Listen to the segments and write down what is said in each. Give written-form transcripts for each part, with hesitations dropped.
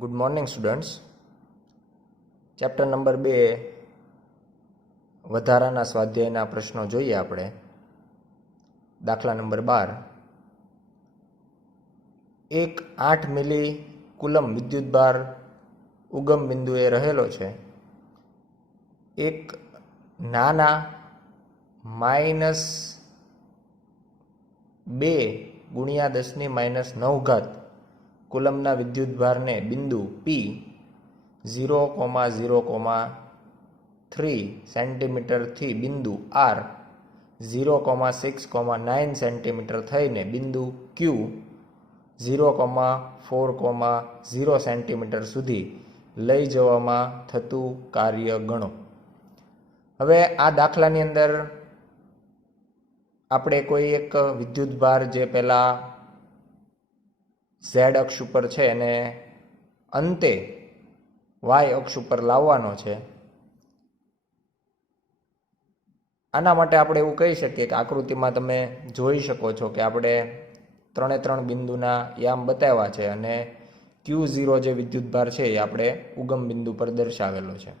Good morning students. Chapter number 2 વધારાના સ્વાધ્યાયના પ્રશ્નો જોઈએ આપણે. દાખલા નંબર 12. એક 8 મિલી કુલમ વિદ્યુતભાર ઉગમ બિંદુએ રહેલો છે. એક નાના -2 × 10⁻⁹ કુલમના વિદ્યુતભારને બિંદુ P 0,0,3 સેન્ટીમીટરથી બિંદુ R 0,6,9 સેન્ટીમીટર થઈને બિંદુ Q 0,4,0 સેન્ટીમીટર સુધી લઈ જવામાં થતું કાર્ય ગણો. હવે આ દાખલાની અંદર આપણે કોઈ એક વિદ્યુતભાર જે પહેલાં Z અક્ષ ઉપર છે અને અંતે Y અક્ષ ઉપર લાવવાનો છે. આના માટે આપણે એવું કહી શકીએ કે આકૃતિમાં તમે જોઈ શકો છો કે આપણે 3 બિંદુના યામ બતાવ્યા છે અને Q0 જે વિદ્યુતભાર છે એ આપણે ઉગમ બિંદુ પર દર્શાવેલો છે.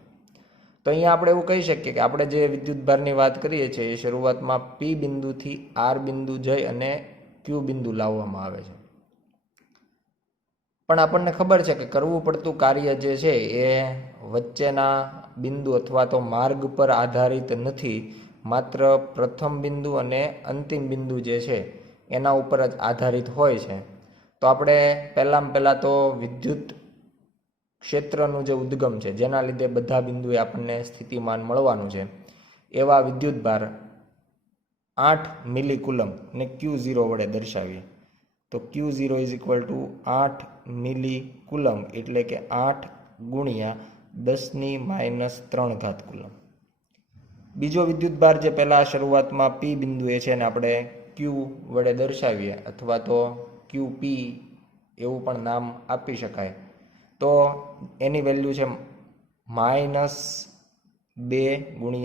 તો અહીંયા આપણે એવું કહી શકીએ કે આપણે જે વિદ્યુતભારની વાત કરીએ છીએ એ શરૂઆતમાં P બિંદુથી R બિંદુ જઈ અને Q બિંદુ લાવવામાં આવે છે. પણ આપણને ખબર છે કે કરવું પડતું કાર્ય જે છે એ વચ્ચેના બિંદુ અથવા તો માર્ગ પર આધારિત નથી, માત્ર પ્રથમ બિંદુ અને અંતિમ બિંદુ જે છે એના ઉપર જ આધારિત હોય છે. તો આપણે પહેલાં તો વિદ્યુત ક્ષેત્રનું જે ઉદ્ગમ છે જેના લીધે બધા બિંદુએ આપણને સ્થિતિમાન મળવાનું છે એવા વિદ્યુતભાર 8 મિલી કુલમ ને Q0 વડે દર્શાવીએ. તો Q0 = 8 મિલી કુલમ એટલે કે 8 × 10⁻³ કુલમ. બીજો વિદ્યુતભાર જે પહેલાં શરૂઆતમાં P બિંદુએ છે ને આપણે Q વડે દર્શાવીએ અથવા તો QP એવું પણ નામ આપી શકાય. તો એની વેલ્યુ છે -2 ×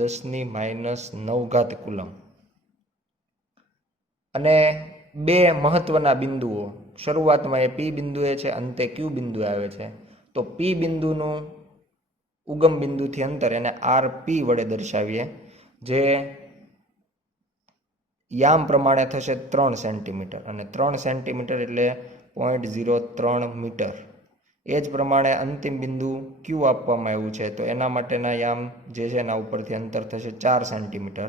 10⁻⁹ કુલમ. અને બે મહત્વના બિંદુઓ શરૂઆતમાં એ P બિંદુએ છે, અંતે Q બિંદુએ આવે છે. તો P બિંદુનું ઉગમ બિંદુથી અંતર એને RP વડે દર્શાવીએ, જે યામ પ્રમાણે થશે 3 સેન્ટીમીટર અને 3 સેન્ટીમીટર એટલે 0.03 મીટર. એ જ પ્રમાણે અંતિમ બિંદુ Q આપવામાં આવ્યું છે તો એના માટેના યામ જે છે એના ઉપરથી અંતર થશે 4 સેન્ટીમીટર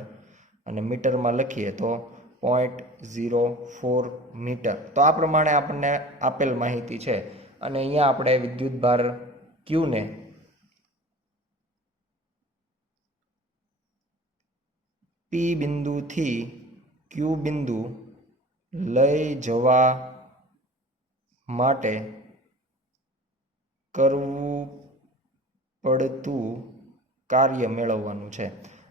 અને મીટરમાં લખીએ તો 0.04 મીટર. તો આ પ્રમાણે આપણને આપેલ માહિતી છે અને અહીંયા આપણે વિદ્યુતભાર Qને P બિંદુથી Q બિંદુ લઈ જવા માટે કરવું પડતું કાર્ય મેળવવાનું છે.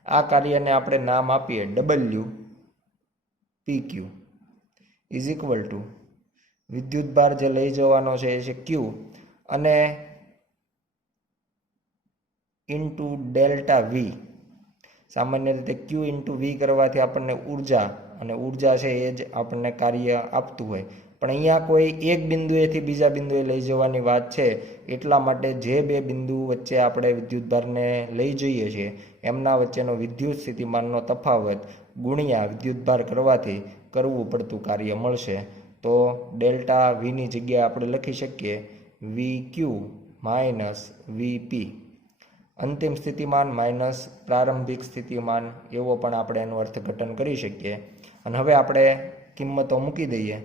આ કાર્યને આપણે નામ આપીએ WPQ = વિદ્યુતભાર જે લઈ જવાનો છે એ છે Q અને ∗ΔV. સામાન્ય રીતે Q × V કરવાથી આપણને ઉર્જા અને ઉર્જા છે એ જ આપણને કાર્ય આપતું હોય. પણ અહીંયા કોઈ એક બિંદુએથી બીજા બિંદુએ લઈ જવાની વાત છે એટલા માટે જે બે બિંદુ વચ્ચે આપણે વિદ્યુતભારને લઈ જઈએ છીએ એમના વચ્ચેનો વિદ્યુત સ્થિતિમાનનો તફાવત ગુણ્યા વિદ્યુતભાર કરવાથી કરવું પડતું કાર્ય મળશે. તો ΔVની જગ્યાએ આપણે લખી શકીએ VQ - VP. અંતિમ સ્થિતિમાન માઇનસ પ્રારંભિક સ્થિતિમાન એવો પણ આપણે એનું અર્થઘટન કરી શકીએ. અને હવે આપણે કિંમતો મૂકી દઈએ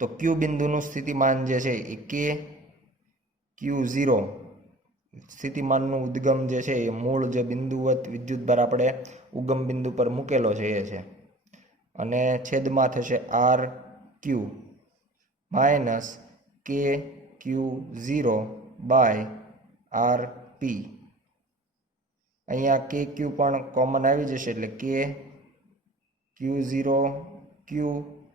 તો Q બિંદુનું સ્થિતિમાન જે છે એ Q0 સ્થિતિમાનનું ઉદ્ગમ જે છે એ મૂળ જે બિંદુવત વિદ્યુતભાર આપણે ઉગમ બિંદુ પર મૂકેલો છે એ છે અને છેદમાં થશે RQ - KQ0/RP. અહીંયા KQ પણ કોમન આવી જશે એટલે KQ0Q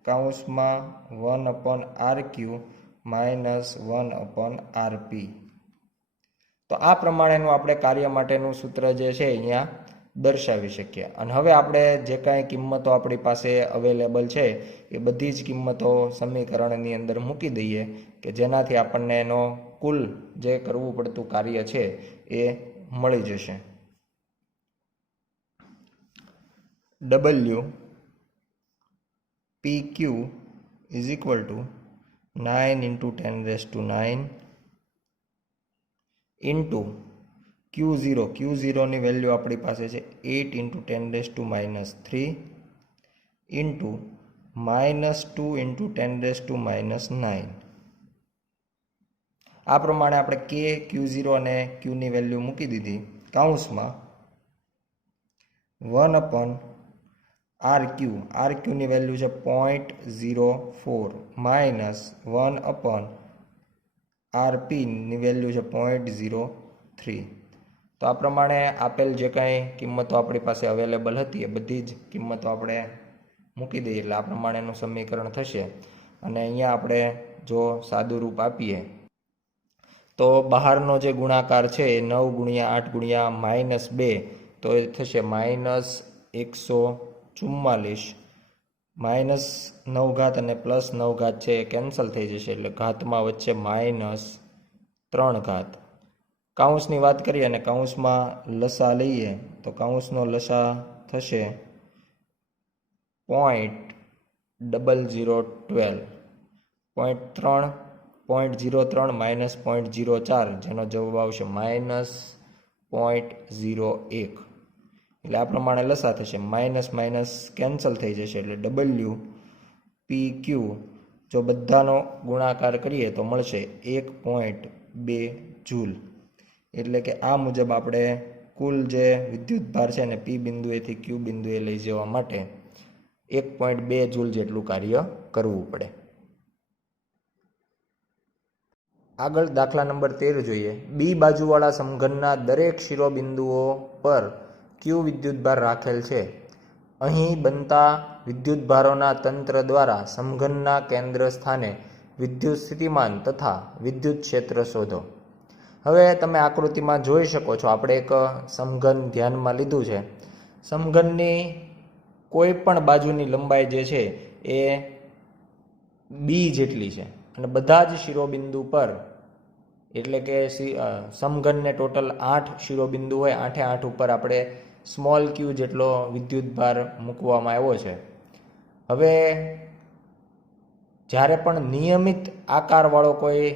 કૌંસમાં 1/RQ - 1/RP. તો આ પ્રમાણેનું આપણે કાર્ય માટેનું સૂત્ર જે છે અહીંયા દર્શાવી શકીએ. અને હવે આપણે જે કાંઈ કિંમતો આપણી પાસે અવેલેબલ છે એ બધી જ કિંમતો સમીકરણની અંદર મૂકી દઈએ કે જેનાથી આપણને એનો કુલ જે કરવું પડતું કાર્ય છે એ મળી જશે. PQ is equal to 9 into 10 raised to 9 into Q0 ની વેલ્યુ આપણી પાસે છે 8 into 10 raised to -3 into -2 into 10 raised to -9. આ પ્રમાણે આપણે K, Q0 અને Q ની વેલ્યુ મૂકી દીધી. કૌંસમાં 1/RQ ની વેલ્યુ છે 0.04 માઇનસ 1/RP ની વેલ્યુ છે 0.03. તો આ પ્રમાણે આપેલ જે કાંઈ કિંમતો આપણી પાસે અવેલેબલ હતી એ બધી જ કિંમતો આપણે મૂકી દઈએ એટલે આ પ્રમાણેનું સમીકરણ થશે. અને અહીંયા આપણે જો સાદું રૂપ આપીએ તો બહારનો જે ગુણાકાર છે એ 9 × 8 × -2 તો એ થશે -144 -9 અને +9 છે એ કેન્સલ થઈ જશે એટલે ઘાતમાં વચ્ચે -3. કૌંસની વાત કરીએ અને કૌંસમાં લસા લઈએ તો કૌંસનો લસા થશે 0.0012 0.03 -0.04 જેનો જવાબ આવશે -0.01. એટલે આ પ્રમાણે લસા થશે. માઇનસ માઇનસ કેન્સલ થઈ જશે એટલે WPQ જો બધાનો ગુણાકાર કરીએ તો મળશે 1.2 જૂલ. એટલે કે આ મુજબ આપણે કુલ જે વિદ્યુત ભાર છે ને P બિંદુએથી Q બિંદુએ લઈ જવા માટે 1.2 જૂલ જેટલું કાર્ય કરવું પડે. આગળ દાખલા નંબર 13 જોઈએ. બી બાજુવાળા સમઘનના દરેક શિરોબિંદુઓ પર Q વિદ્યુતભાર રાખેલ છે. અહીં બનતા વિદ્યુતભારોના તંત્ર દ્વારા સમઘનના કેન્દ્ર સ્થાને વિદ્યુત સ્થિતિમાન તથા વિદ્યુત ક્ષેત્ર શોધો. હવે તમે આકૃતિમાં જોઈ શકો છો આપણે એક સમઘન ધ્યાનમાં લીધું છે. સમઘનની કોઈ પણ બાજુની લંબાઈ જે છે એ બી જેટલી છે અને બધા જ શિરોબિંદુ પર એટલે કે સમઘનને ટોટલ 8 શિરોબિંદુ હોય, 8 ઉપર આપણે સ્મોલ ક્યુ જેટલો વિદ્યુતભાર મૂકવામાં આવ્યો છે. હવે જ્યારે પણ નિયમિત આકારવાળો કોઈ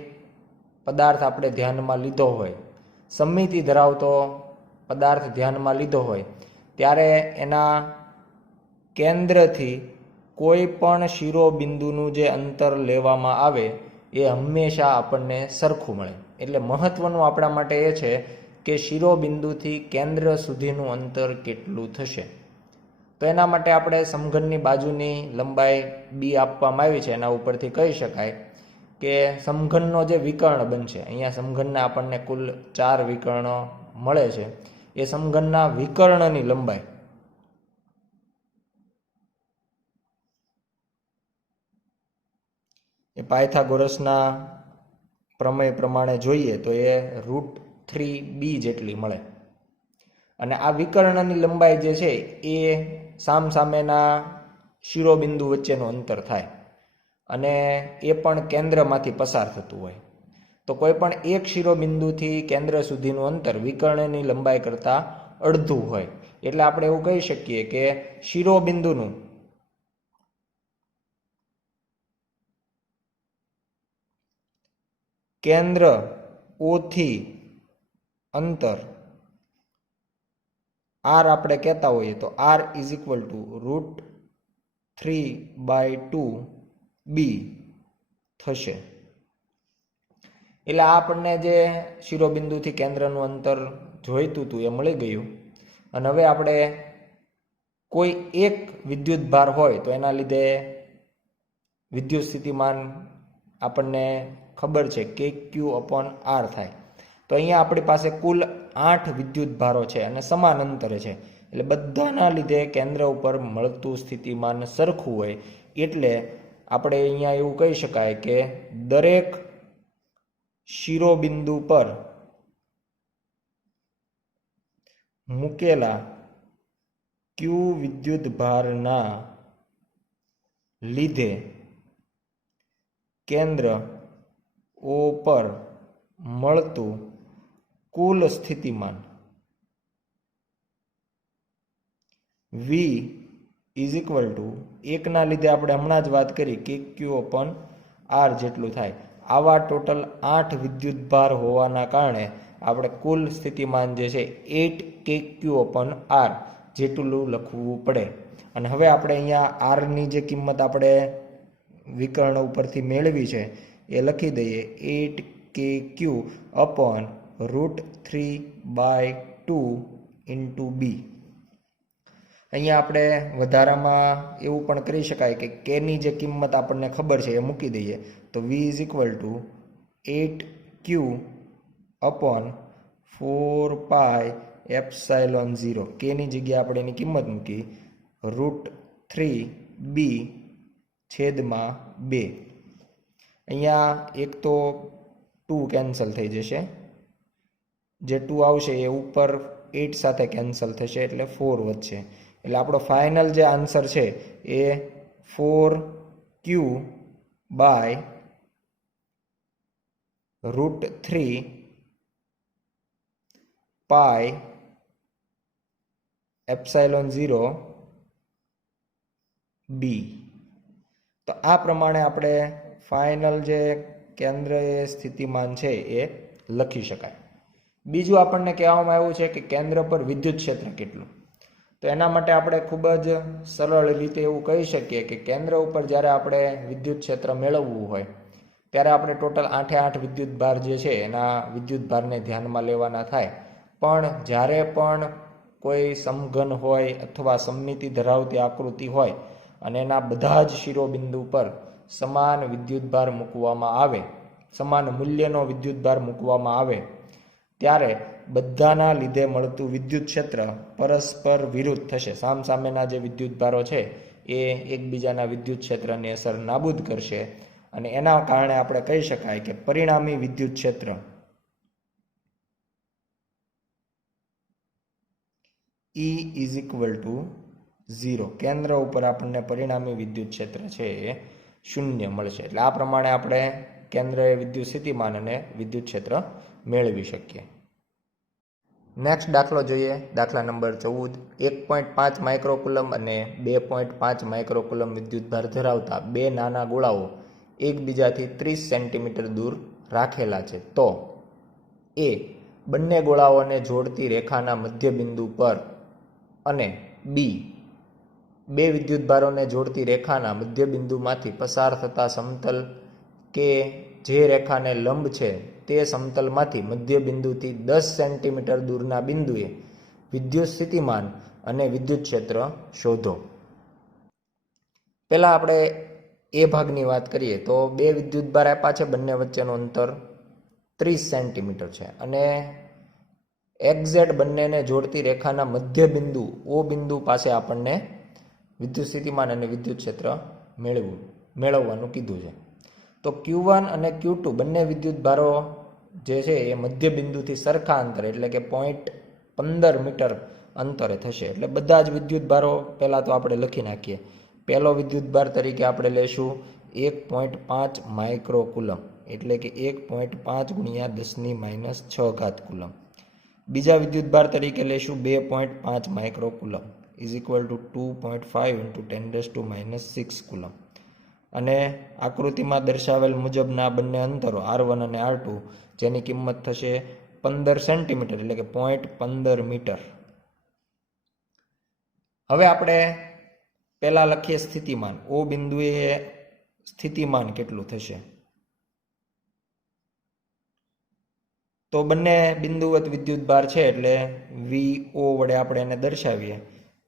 પદાર્થ આપણે ધ્યાનમાં લીધો હોય, સમમિતિ ધરાવતો પદાર્થ ધ્યાનમાં લીધો હોય ત્યારે એના કેન્દ્રથી કોઈ પણ શિરોબિંદુનું જે અંતર લેવામાં આવે એ હંમેશા આપણને સરખું મળે. એટલે મહત્વનું આપણા માટે એ છે કે શિરોબિંદુથી કેન્દ્ર સુધીનું અંતર કેટલું થશે. તો એના માટે આપણે સમઘનની બાજુની લંબાઈ બી આપવામાં આવી છે, એના ઉપરથી કહી શકાય કે સમઘનનો જે વિકર્ણ બનશે, અહીંયા સમઘનના આપણને કુલ 4 વિકર્ણો મળે છે, એ સમઘનના વિકર્ણની લંબાઈ એ પાયથાગોરસના પ્રમેય પ્રમાણે જોઈએ તો એ √3b જેટલી મળે. અને આ વિકર્ણની લંબાઈ જે છે એ સામસામેના શિરોબિંદુ વચ્ચેનું અંતર થાય અને એ પણ કેન્દ્રમાંથી પસાર થતું હોય. તો કોઈ પણ એક શિરોબિંદુથી કેન્દ્ર સુધીનું અંતર વિકર્ણની લંબાઈ કરતાં અડધું હોય. એટલે આપણે એવું કહી શકીએ કે શિરોબિંદુનું કેન્દ્ર ઓથી અંતર r આપણે કહેતા હોઈએ તો r is equal two √3/2b થશે. એટલે આપણને જે શિરોબિંદુથી કેન્દ્રનું અંતર જોઈતું હતું એ મળી ગયું. અને હવે આપણે કોઈ એક વિદ્યુતભાર હોય તો એના લીધે વિદ્યુત સ્થિતિમાન આપણને ખબર છે કે Q/R થાય. તો અહીંયા આપણી પાસે કુલ 8 વિદ્યુતભારો છે અને સમાન અંતરે છે. એટલે બધાના લીધે કેન્દ્ર ઉપર મળતું સ્થિતિમાન સરખું હોય. એટલે આપણે અહીંયા એવું કહી શકાય કે દરેક શિરોબિંદુ પર મૂકેલા ક્યુ વિદ્યુત ભારના લીધે કેન્દ્ર ઓ પર મળતું કુલ સ્થિતિમાન V ઇઝ ઇક્વલ ટુ એકના લીધે આપણે હમણાં જ વાત કરી કે ક્યુ અપોન આર જેટલું થાય. આવા ટોટલ 8 વિદ્યુત ભાર હોવાના કારણે આપણે કુલ સ્થિતિમાન જે છે 8 KQ અપોન આર જેટલું લખવું પડે. અને હવે આપણે અહીંયા આરની જે કિંમત આપણે વિકર્ણ ઉપરથી મેળવી છે એ લખી દઈએ 8KQ અપોન √3/2 ઇન્ટુ બી. અહીંયા આપણે વધારામાં એવું પણ કરી શકાય કે કેની જે કિંમત આપણને ખબર છે એ મૂકી દઈએ તો V is equal to 8Q upon 4πε0. કેની જગ્યાએ આપણે એની કિંમત મૂકી √3b છેદમાં 2. અહીંયા એક તો 2 કેન્સલ થઈ જશે, જે 2 આવશે એ ઉપર 8 સાથે કેન્સલ થશે એટલે 4 વધશે. એટલે આપણો ફાઇનલ જે આન્સર છે એ 4Q બાય √3πε0 બી. તો આ પ્રમાણે આપણે ફાઇનલ જે કેન્દ્ર સ્થિતિમાન છે એ લખી શકાય. બીજું આપણને કહેવામાં આવ્યું છે કે કેન્દ્ર પર વિદ્યુત ક્ષેત્ર કેટલું. તો એના માટે આપણે ખૂબ જ સરળ રીતે એવું કહી શકીએ કે કેન્દ્ર ઉપર જ્યારે આપણે વિદ્યુત ક્ષેત્ર મેળવવું હોય ત્યારે આપણે ટોટલ 8 વિદ્યુત ભાર જે છે એના વિદ્યુત ભારને ધ્યાનમાં લેવાના થાય. પણ જ્યારે પણ કોઈ સમઘન હોય અથવા સમમિતિ ધરાવતી આકૃતિ હોય અને એના બધા જ શિરોબિંદુ પર સમાન વિદ્યુત ભાર મૂકવામાં આવે, સમાન મૂલ્યનો વિદ્યુત ભાર મૂકવામાં આવે ત્યારે બધાના લીધે મળતું વિદ્યુત ક્ષેત્ર પરસ્પર વિરુદ્ધ થશે. સામસામેના જે વિદ્યુત ભારો છે એ એકબીજાના વિદ્યુત ક્ષેત્રની અસર નાબૂદ કરશે અને એના કારણે આપણે કહી શકાય કે પરિણામી વિદ્યુત ક્ષેત્ર E ઇઝ ઇક્વલ ટુ 0. કેન્દ્ર ઉપર આપણને પરિણામી વિદ્યુત ક્ષેત્ર છે એ 0 મળશે. એટલે આ પ્રમાણે આપણે કેન્દ્ર વિદ્યુત સ્થિતિમાન અને વિદ્યુત ક્ષેત્ર મેળવી શકીએ. નેક્સ્ટ દાખલો જોઈએ, દાખલા નંબર 14. 1.5 માઇક્રોકુલમ અને 2.5 માઇક્રોકુલમ વિદ્યુત ભાર ધરાવતા બે નાના ગોળાઓ એકબીજાથી 30 સેન્ટીમીટર દૂર રાખેલા છે. તો એ બંને ગોળાઓને જોડતી રેખાના મધ્યબિંદુ પર અને બી બે વિદ્યુત ભારોને જોડતી રેખાના મધ્યબિંદુમાંથી પસાર થતા સમતલ કે જે રેખાને લંબ છે તે સમતલમાંથી મધ્યબિંદુથી 10 સેન્ટીમીટર દૂરના બિંદુએ વિદ્યુત સ્થિતિમાન અને વિદ્યુત ક્ષેત્ર શોધો. પહેલા આપણે એ ભાગની વાત કરીએ તો બે વિદ્યુત ભાર આપ્યા છે, બંને વચ્ચેનું અંતર 30 સેન્ટીમીટર છે અને એક્ઝેક્ટ બંનેને જોડતી રેખાના મધ્યબિંદુ ઓ બિંદુ પાસે આપણને વિદ્યુત સ્થિતિમાન અને વિદ્યુત ક્ષેત્ર મેળવવાનું કીધું છે. તો Q1 અને Q2 બંને વિદ્યુત ભારો જે છે એ મધ્યબિંદુથી સરખા અંતરે એટલે કે 0.15 મીટર અંતરે થશે. એટલે બધા જ વિદ્યુત ભારો પહેલાં તો આપણે લખી નાખીએ. પહેલો વિદ્યુત ભાર તરીકે આપણે લેશું 1.5 માઇક્રોકુલમ એટલે કે 1.5 ગુણ્યા 10⁻6 કુલમ. બીજા વિદ્યુત ભાર તરીકે લેશું 2.5 માઇક્રોકુલમ ઇઝ ઇક્વલ ટુ 2.5 × 10⁻6 કુલમ. અને આકૃતિમાં દર્શાવેલ મુજબના બંને અંતરો R1 અને R2 જેની કિંમત થશે 15 સેન્ટીમીટર એટલે કે 0.15 મીટર. હવે આપણે પહેલા લખીએ સ્થિતિમાન. ઓ બિંદુએ સ્થિતિમાન કેટલું થશે? તો બંને બિંદુવત વિદ્યુત ભાર છે એટલે VO વડે આપણે એને દર્શાવીએ.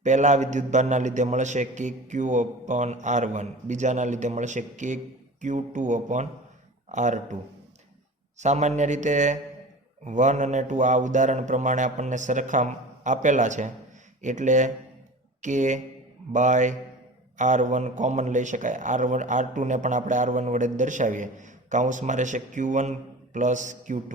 પહેલા વિદ્યુત ભારના લીધે મળશે KQ અપોન R1, બીજાના લીધે મળશે KQ2 અપોન R2. સામાન્ય રીતે 1 અને 2 આ ઉદાહરણ પ્રમાણે આપણને સરખા આપેલા છે એટલે K બાય R1 કોમન લઈ શકાય. R2 ને પણ આપણે R1 વડે દર્શાવીએ. કૌંસમાં રહેશે Q1 પ્લસ Q2.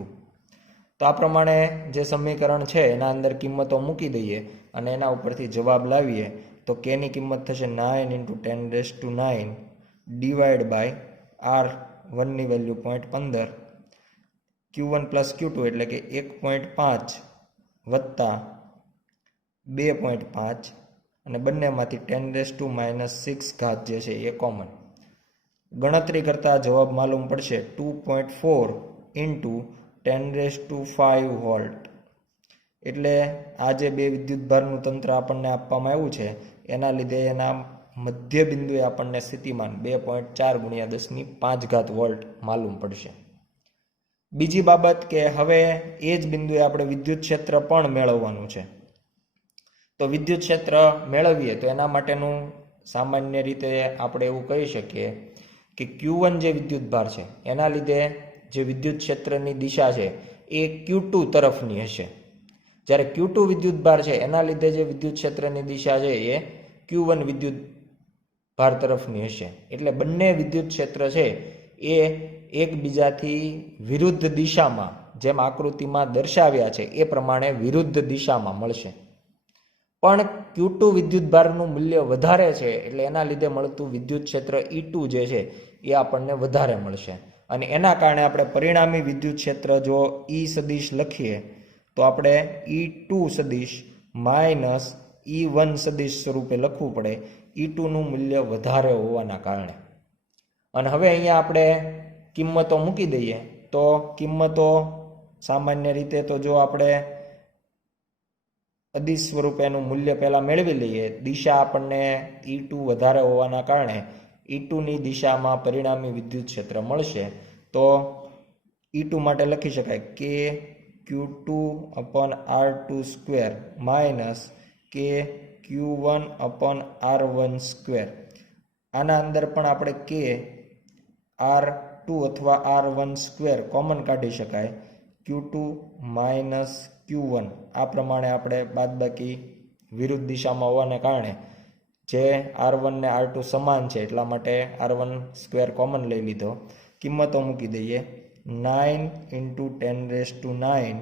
તો તો આ પ્રમાણે જે સમીકરણ છે એના અંદર કિંમતો મૂકી દઈએ અને એના ઉપરથી જવાબ લાવીએ તો k ની કિંમત થશે 9 × 10⁹ ડિવાઈડ બાય r1 ની વેલ્યુ 0.15 q1 + q2 એટલે કે 1.5 વત્તા 2.5 અને બંનેમાંથી 10⁻⁶ જે છે એ કોમન. ગણતરી કરતા જવાબ માલુમ પડશે 2.4 × 10⁵ વોલ્ટ. એટલે આ જે બે વિદ્યુતભારનું તંત્ર આપણને આપવામાં આવ્યું છે એના લીધે એના મધ્ય બિંદુએ આપણને સ્થિતિમાન 2.4 × 10⁵ વોલ્ટ માલુમ પડશે. બીજી બાબત કે હવે એ જ બિંદુએ આપણે વિદ્યુત ક્ષેત્ર પણ મેળવવાનું છે. તો વિદ્યુત ક્ષેત્ર મેળવીએ તો એના માટેનું સામાન્ય રીતે આપણે એવું કહી શકીએ કે Q1 જે વિદ્યુતભાર છે એના લીધે જે વિદ્યુત ક્ષેત્રની દિશા છે એ Q2 તરફની હશે. જ્યારે Q2 વિદ્યુતભાર છે એના લીધે જે વિદ્યુત ક્ષેત્રની દિશા છે એ Q1 વિદ્યુતભાર તરફની હશે. એટલે બંને વિદ્યુત ક્ષેત્ર છે એ એકબીજાથી વિરુદ્ધ દિશામાં, જેમ આકૃતિમાં દર્શાવ્યા છે એ પ્રમાણે વિરુદ્ધ દિશામાં મળશે. પણ Q2 વિદ્યુતભારનું મૂલ્ય વધારે છે એટલે એના લીધે મળતું વિદ્યુત ક્ષેત્ર E2 જે છે એ આપણને વધારે મળશે. અને એના કારણે આપણે પરિણામી વિદ્યુત ક્ષેત્ર જો E સદિશ લખીએ તો આપણે E2 સદિશ માઇનસ E1 સદિશ સ્વરૂપે લખવું પડે, E2 નું મૂલ્ય વધારે હોવાના કારણે. અને હવે અહીંયા આપણે કિંમતો મૂકી દઈએ તો કિંમતો સામાન્ય રીતે તો જો આપણે અદિશ સ્વરૂપે એનું મૂલ્ય પહેલાં મેળવી લઈએ, દિશા આપણને E2 વધારે હોવાના કારણે E2 ની દિશામાં પરિણામી વિદ્યુત ક્ષેત્ર મળશે. તો E2 માટે લખી શકાય k Q2/R2² minus k Q1/R1². આના અંદર પણ આપણે k R2 અથવા R1² કોમન કાઢી શકાય. Q2 માઇનસ Q1 આ પ્રમાણે આપણે બાદબાકી વિરુદ્ધ દિશામાં હોવાને કારણે જે R1 ને R2 સમાન છે એટલા માટે R1² કોમન લઈ લીધો. કિંમતો મૂકી દઈએ 9 × 10⁹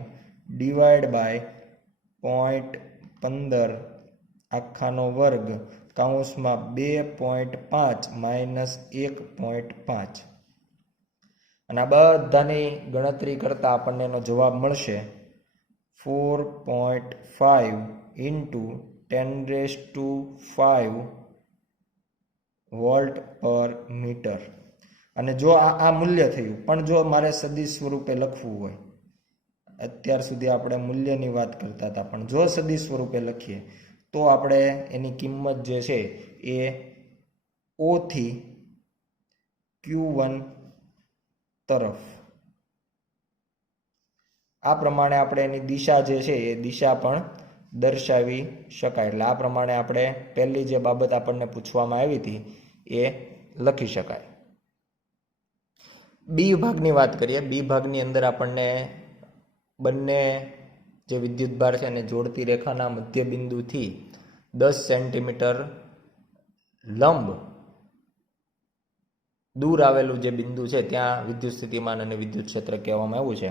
ડિવાઈડ બાય 0.15 આખાનો વર્ગ કૌંસમાં 2.5 માઇનસ 1.5. અને આ બધાની ગણતરી કરતાં આપણને એનો જવાબ મળશે 4.5 × 10⁵ વોલ્ટ પર મીટર. અને જો આ મૂલ્ય થયું, પણ જો મારે સદિશ સ્વરૂપે લખવું હોય, અત્યાર સુધી આપણે મૂલ્યની વાત કરતા હતા, પણ જો સદિશ સ્વરૂપે લખીએ તો આપણે એની કિંમત જે છે એ O થી Q1 તરફ આ પ્રમાણે આપણે એની દિશા જે છે એ દિશા પણ દર્શાવી શકાય. એટલે આ પ્રમાણે આપણે પહેલી જે બાબત આપણને પૂછવામાં આવી હતી એ લખી શકાય. બી ભાગની વાત કરીએ. બી ભાગની અંદર આપણને બંને જે વિદ્યુતભાર છે એને જોડતી રેખાના મધ્ય બિંદુથી 10 સેન્ટીમીટર લંબ દૂર આવેલું જે બિંદુ છે ત્યાં વિદ્યુત સ્થિતિમાન અને વિદ્યુત ક્ષેત્ર કહેવામાં આવ્યું છે.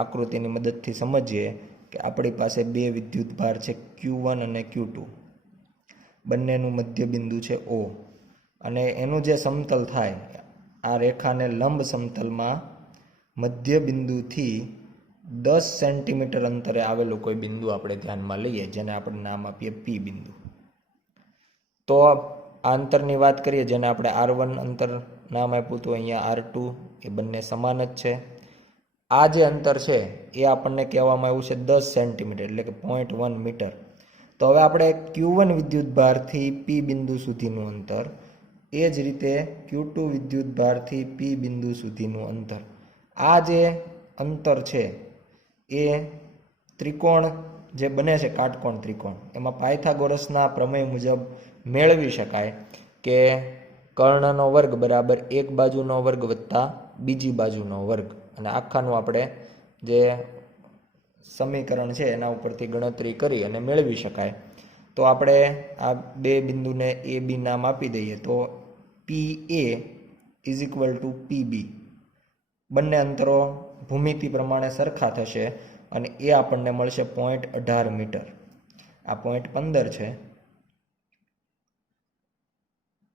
આકૃતિની મદદથી સમજીએ કે આપણી પાસે બે વિદ્યુતભાર છે Q1 અને Q2. બંનેનું મધ્ય બિંદુ છે O અને એનું જે સમતલ થાય આ રેખાને લંબ સમતલમાં મધ્ય બિંદુથી 10 સેન્ટીમીટર અંતરે આવેલું કોઈ બિંદુ આપણે ધ્યાનમાં લઈએ, જેને આપણે નામ આપીએ P બિંદુ. તો આ અંતરની વાત કરીએ, જેને આપણે R1 અંતર નામ આપ્યું હતું, અહીંયા R2, એ બંને સમાન જ છે. આ જે અંતર છે એ આપણને કહેવામાં આવ્યું છે 10 સેન્ટીમીટર એટલે કે 0.1 મીટર. તો હવે આપણે Q1 વિદ્યુતભારથી P બિંદુ સુધીનું અંતર, એ જ રીતે Q2 વિદ્યુતભારથી P બિંદુ સુધીનું અંતર, આ જે અંતર છે એ ત્રિકોણ જે બને છે કાટકોણ ત્રિકોણ, એમાં પાયથાગોરસના પ્રમેય મુજબ મેળવી શકાય કે કર્ણનો વર્ગ બરાબર એક બાજુનો વર્ગ વત્તા બીજી બાજુનો વર્ગ. અને આખાનું આપણે જે સમીકરણ છે એના ઉપરથી ગણતરી કરી અને મેળવી શકાય. તો આપણે આ બે બિંદુને એ બી નામ આપી દઈએ તો PA = PB. બંને અંતરો ભૂમિતિ પ્રમાણે સરખા થશે અને એ આપણને મળશે 0.18 મીટર. આ 0.15 છે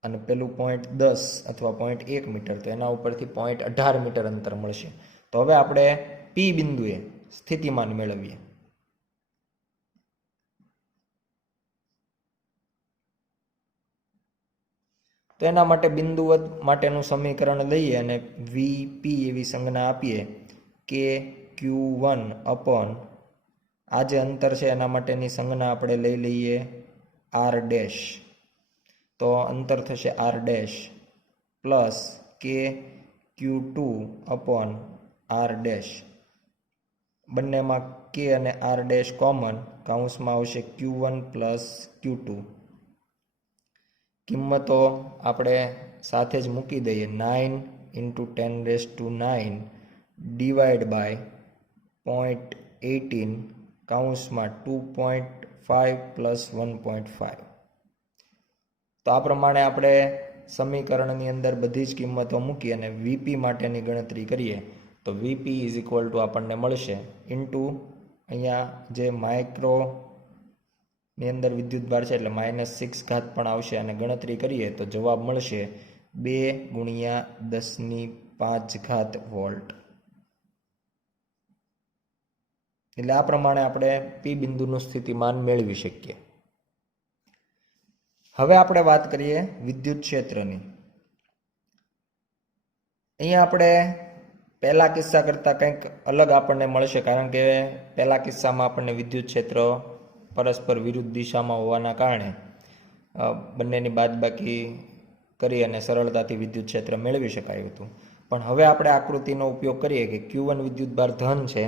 અને પેલું 0.10 અથવા 0.1 મીટર, તો એના ઉપરથી 0.18 મીટર અંતર મળશે. તો હવે આપણે પી બિંદુએ સ્થિતિમાન મેળવીએ. તો એના માટે બિંદુવત માટેનું સમીકરણ લઈએ અને વીપી એવી સંજ્ઞા આપીએ કે Q1 અપોન આ જે અંતર છે એના માટેની સંજ્ઞા આપણે લઈ લઈએ R ડેશ. તો અંતર થશે R ડેશ પ્લસ કે Q2 અપોન R ડેશ. બંનેમાં કે અને R ડેશ કોમન, કૌંસમાં આવશે Q1 પ્લસ Q2. કિંમતો આપણે સાથે જ મૂકી દઈએ. 9 × 10⁹ ડિવાઈડ બાય 0.18 કૌંસમાં 2.5 પ્લસ 1.5. તો આ પ્રમાણે આપણે સમીકરણની અંદર બધી જ કિંમતો મૂકી અને વીપી માટેની ગણતરી કરીએ તો વીપી ઇઝ ઇક્વલ ટુ આપણને મળશે ઇન્ટુ અહીંયા જે માઇક્રોની અંદર વિદ્યુતભાર છે એટલે -6 ઘાત પણ આવશે અને ગણતરી કરીએ તો જવાબ મળશે 2 × 10⁵ વોલ્ટ. એટલે આ પ્રમાણે આપણે પી બિંદુનું સ્થિતિમાન મેળવી શકીએ. હવે આપણે વાત કરીએ વિદ્યુત ક્ષેત્રની. અહીંયા આપણે પહેલા કિસ્સા કરતાં કંઈક અલગ આપણને મળશે, કારણ કે પહેલા કિસ્સામાં આપણને વિદ્યુત ક્ષેત્ર પરસ્પર વિરુદ્ધ દિશામાં હોવાના કારણે બંનેની બાદબાકી કરી અને સરળતાથી વિદ્યુત ક્ષેત્ર મેળવી શકાયું હતું. પણ હવે આપણે આકૃતિનો ઉપયોગ કરીએ કે Q1 વિદ્યુતભાર ધન છે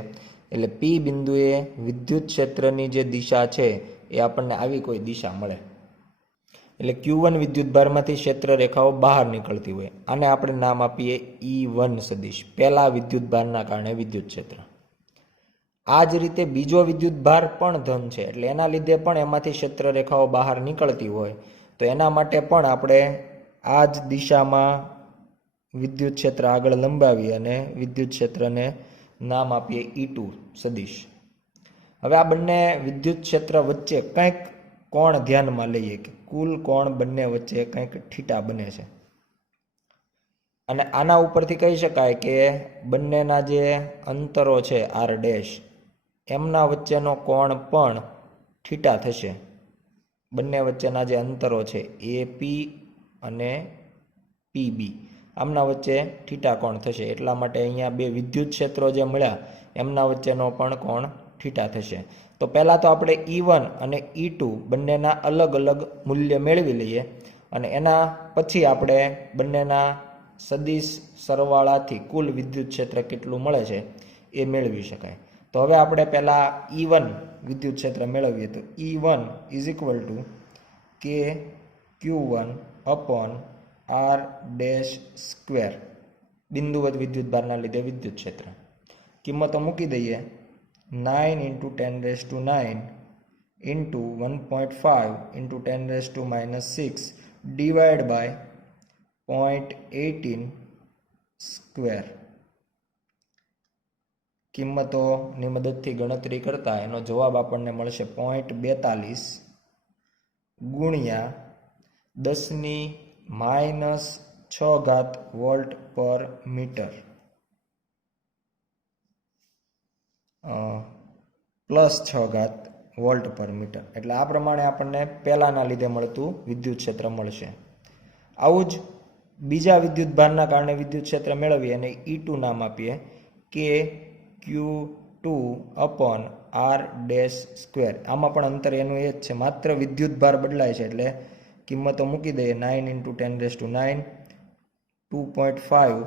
એટલે પી બિંદુએ વિદ્યુત ક્ષેત્રની જે દિશા છે એ આપણને આવી કોઈ દિશા મળે. એટલે Q1 વિદ્યુતભારમાંથી ક્ષેત્ર રેખાઓ બહાર નીકળતી હોય. આને આપણે નામ આપીએ E1 સદિશ, પહેલા વિદ્યુતભારના કારણે વિદ્યુત ક્ષેત્ર. આ જ રીતે બીજો વિદ્યુતભાર પણ ધન છે એટલે એના લીધે પણ એમાંથી ક્ષેત્ર રેખાઓ બહાર નીકળતી હોય. તો એના માટે પણ આપણે આ જ દિશામાં વિદ્યુત ક્ષેત્ર આગળ લંબાવી અને વિદ્યુત ક્ષેત્રને નામ આપીએ E2 સદિશ. હવે આ બંને વિદ્યુત ક્ષેત્ર વચ્ચે કંઈક કોણ ધ્યાનમાં લઈએ કે કુલ કોણ બંને વચ્ચે કંઈક θ બને છે. અને આના ઉપરથી કહી શકાય કે બંનેના જે અંતરો છે R ડેશ એમના વચ્ચેનો કોણ પણ θ થશે. બંને વચ્ચેના જે અંતરો છે AP અને PB આમના વચ્ચે θ કોણ થશે. એટલા માટે અહીંયા બે વિદ્યુત ક્ષેત્રો જે મળ્યા એમના વચ્ચેનો પણ કોણ θ થશે. તો પહેલાં તો આપણે E1 અને E2 બંનેના અલગ અલગ મૂલ્ય મેળવી લઈએ અને એના પછી આપણે બંનેના સદિશ સરવાળાથી કુલ વિદ્યુત ક્ષેત્ર કેટલું મળે છે એ મેળવી શકાય. તો હવે આપણે પહેલાં E1 વિદ્યુત ક્ષેત્ર મેળવીએ તો E1 is equal to k Q1 upon R dash square, બિંદુવત વિદ્યુતભારના લીધે વિદ્યુત ક્ષેત્ર. કિંમતો મૂકી દઈએ. 9 × 10⁹ ઇન્ટુ 1.5 × 10⁻6 ડિવાઈડ બાય 0.18 સ્ક્વેર. કિંમતોની મદદથી ગણતરી કરતા એનો જવાબ આપણને મળશે 0.42 ગુણ્યા 10⁻6 વોલ્ટ પર મીટર પ્લસ 6 વોલ્ટ પર મીટર. એટલે આ પ્રમાણે આપણને પહેલાના લીધે મળતું વિદ્યુત ક્ષેત્ર મળશે. આવું જ બીજા વિદ્યુતભારના કારણે વિદ્યુત ક્ષેત્ર મેળવીએ અને E2 નામ આપીએ કે Q2 upon R dash square. આમાં પણ અંતર એનું એ જ છે, માત્ર વિદ્યુતભાર બદલાય છે એટલે કિંમતો મૂકી દઈએ. 9 × 10⁹ 2.5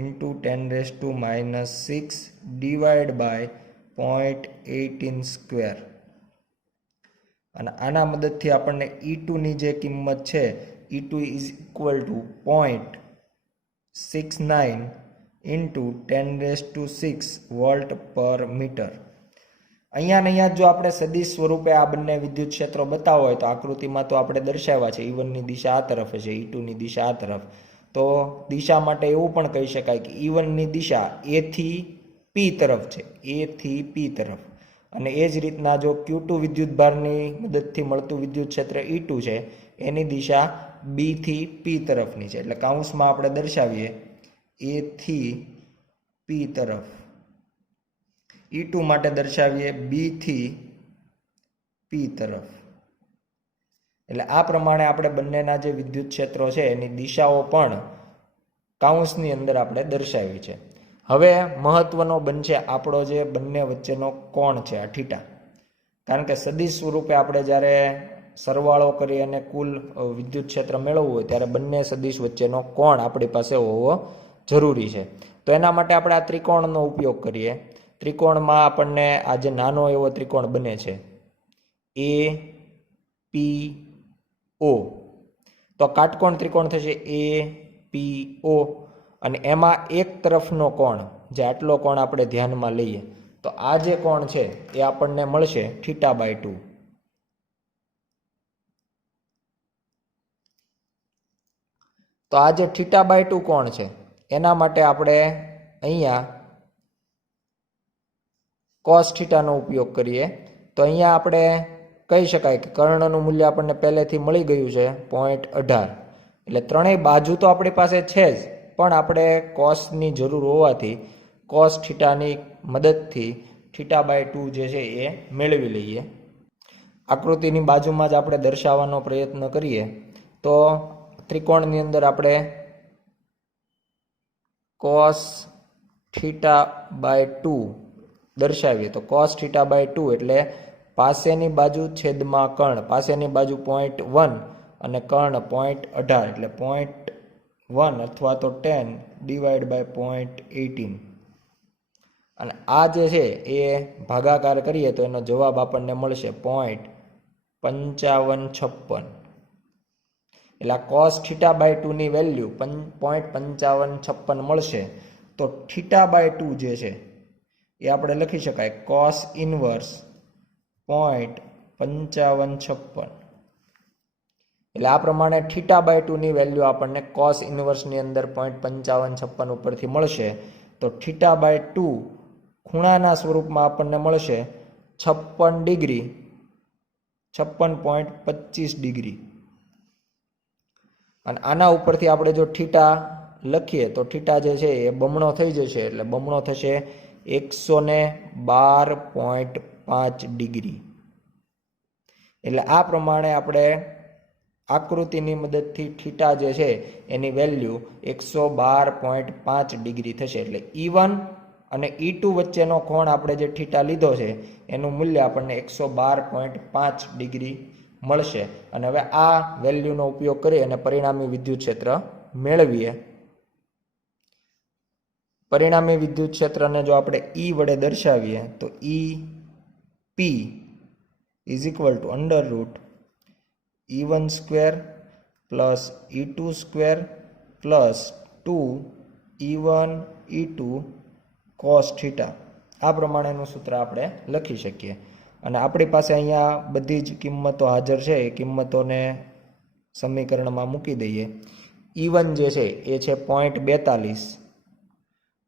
× 10⁻6 ડિવાઈડ બાય 0.18 સ્ક્વેર. અને આના મદદથી આપણને E2ની જે કિંમત છે E2 is equal two 0.69 × 10⁻6 volt પર મીટર. અહીંયા જો આપણે સદિશ સ્વરૂપે આ બંને વિદ્યુત ક્ષેત્રો બતાવો હોય તો આકૃતિમાં તો આપણે દર્શાવ્યા છે E1ની દિશા આ તરફ છે, E2ની દિશા આ તરફ. તો દિશા માટે એવું પણ કહી શકાય કે E1ની દિશા A થી P તરફ છે, A થી P તરફ. અને એ જ રીતના જો Q2 વિદ્યુતભારની મદદથી મળતું વિદ્યુત ક્ષેત્ર E2 છે એની દિશા B થી P તરફની છે, એટલે કૌંસમાં આપણે દર્શાવીએ A થી P તરફ, E2 માટે દર્શાવીએ B થી P તરફ. એટલે આ પ્રમાણે આપણે બંનેના જે વિદ્યુત ક્ષેત્રો છે એની દિશાઓ પણ કૌંસની અંદર આપણે દર્શાવી છે. હવે મહત્વનો બનશે આપણો જે બંને વચ્ચેનો કોણ છે આ થીટા, કારણ કે સદિશ સ્વરૂપે આપણે જ્યારે સરવાળો કરી અને કુલ વિદ્યુત ક્ષેત્ર મેળવવું હોય ત્યારે બંને સદિશ વચ્ચેનો કોણ આપણી પાસે હોવો જરૂરી છે. તો એના માટે આપણે આ ત્રિકોણનો ઉપયોગ કરીએ. ત્રિકોણમાં આપણને આ જે નાનો એવો ત્રિકોણ બને છે APO, તો કાટકોણ ત્રિકોણ થશે APO, અને એમાં એક તરફનો કોણ, જે આટલો કોણ આપણે ધ્યાનમાં લઈએ તો આ જે કોણ છે એ આપણને મળશે θ/2. તો આ જે θ/2 કોણ છે એના માટે આપણે અહીંયા cos θ નો ઉપયોગ કરીએ. તો અહીંયા આપણે કહી શકાય કે કર્ણનું મૂલ્ય આપણને પહેલેથી મળી ગયું છે 0.18, એટલે ત્રણેય બાજુ તો આપણી પાસે છે જ, પણ આપણે કોસની જરૂર હોવાથી cos θ ની મદદથી θ/2 જે છે એ મેળવી લઈએ. આકૃતિની બાજુમાં જ આપણે દર્શાવવાનો પ્રયત્ન કરીએ તો ત્રિકોણની અંદર આપણે cos θ/2 દર્શાવીએ તો cos θ/2 એટલે પાસેની બાજુ છેદમાં કર્ણ, પાસેની બાજુ 0.1 અને કર્ણ 0.18 એટલે 0.1 અથવા તો 10/0.18. અને આ જે છે એ ભાગાકાર કરીએ તો એનો જવાબ આપણને મળશે 0.5556. એટલે આ cos θ/2 ની વેલ્યુ 0.5556 મળશે. તો θ/2 જે છે એ આપણે લખી શકાય cos ઇનવર્સ 0.5556. એટલે આ પ્રમાણે θ/2 ની વેલ્યુ આપણને cos ઇનવર્સની અંદર 0.5556 ઉપરથી મળશે. તો θ/2 ખૂણાના સ્વરૂપમાં આપણને મળશે 56 ડિગ્રી, 56.25 ડિગ્રી. અને આના ઉપરથી આપણે જો થીટા લખીએ તો થીટા જે છે એ બમણો થઈ જશે, એટલે બમણો થશે 112.5 ડિગ્રી. એટલે આ પ્રમાણે આપણે આકૃતિની મદદથી થીટા જે છે એની વેલ્યુ 112.5 ડિગ્રી થશે. એટલે E1 અને E2 વચ્ચેનો કોણ આપણે જે થીટા લીધો છે એનું મૂલ્ય આપણને 112.5 ડિગ્રી મળશે. અને હવે આ વેલ્યુનો ઉપયોગ કરી અને પરિણામી વિદ્યુત ક્ષેત્ર મેળવીએ. પરિણામી વિદ્યુત ક્ષેત્રને જો આપણે E વડે દર્શાવીએ તો EP is equal two √E1 square plus E2 square plus 2E1 E2 cos theta. આ પ્રમાણેનું સૂત્ર આપણે લખી શકીએ. અને આપણી પાસે અહીંયા બધી જ કિંમતો હાજર છે, એ કિંમતોને સમીકરણમાં મૂકી દઈએ. E1 જે છે એ છે 0.42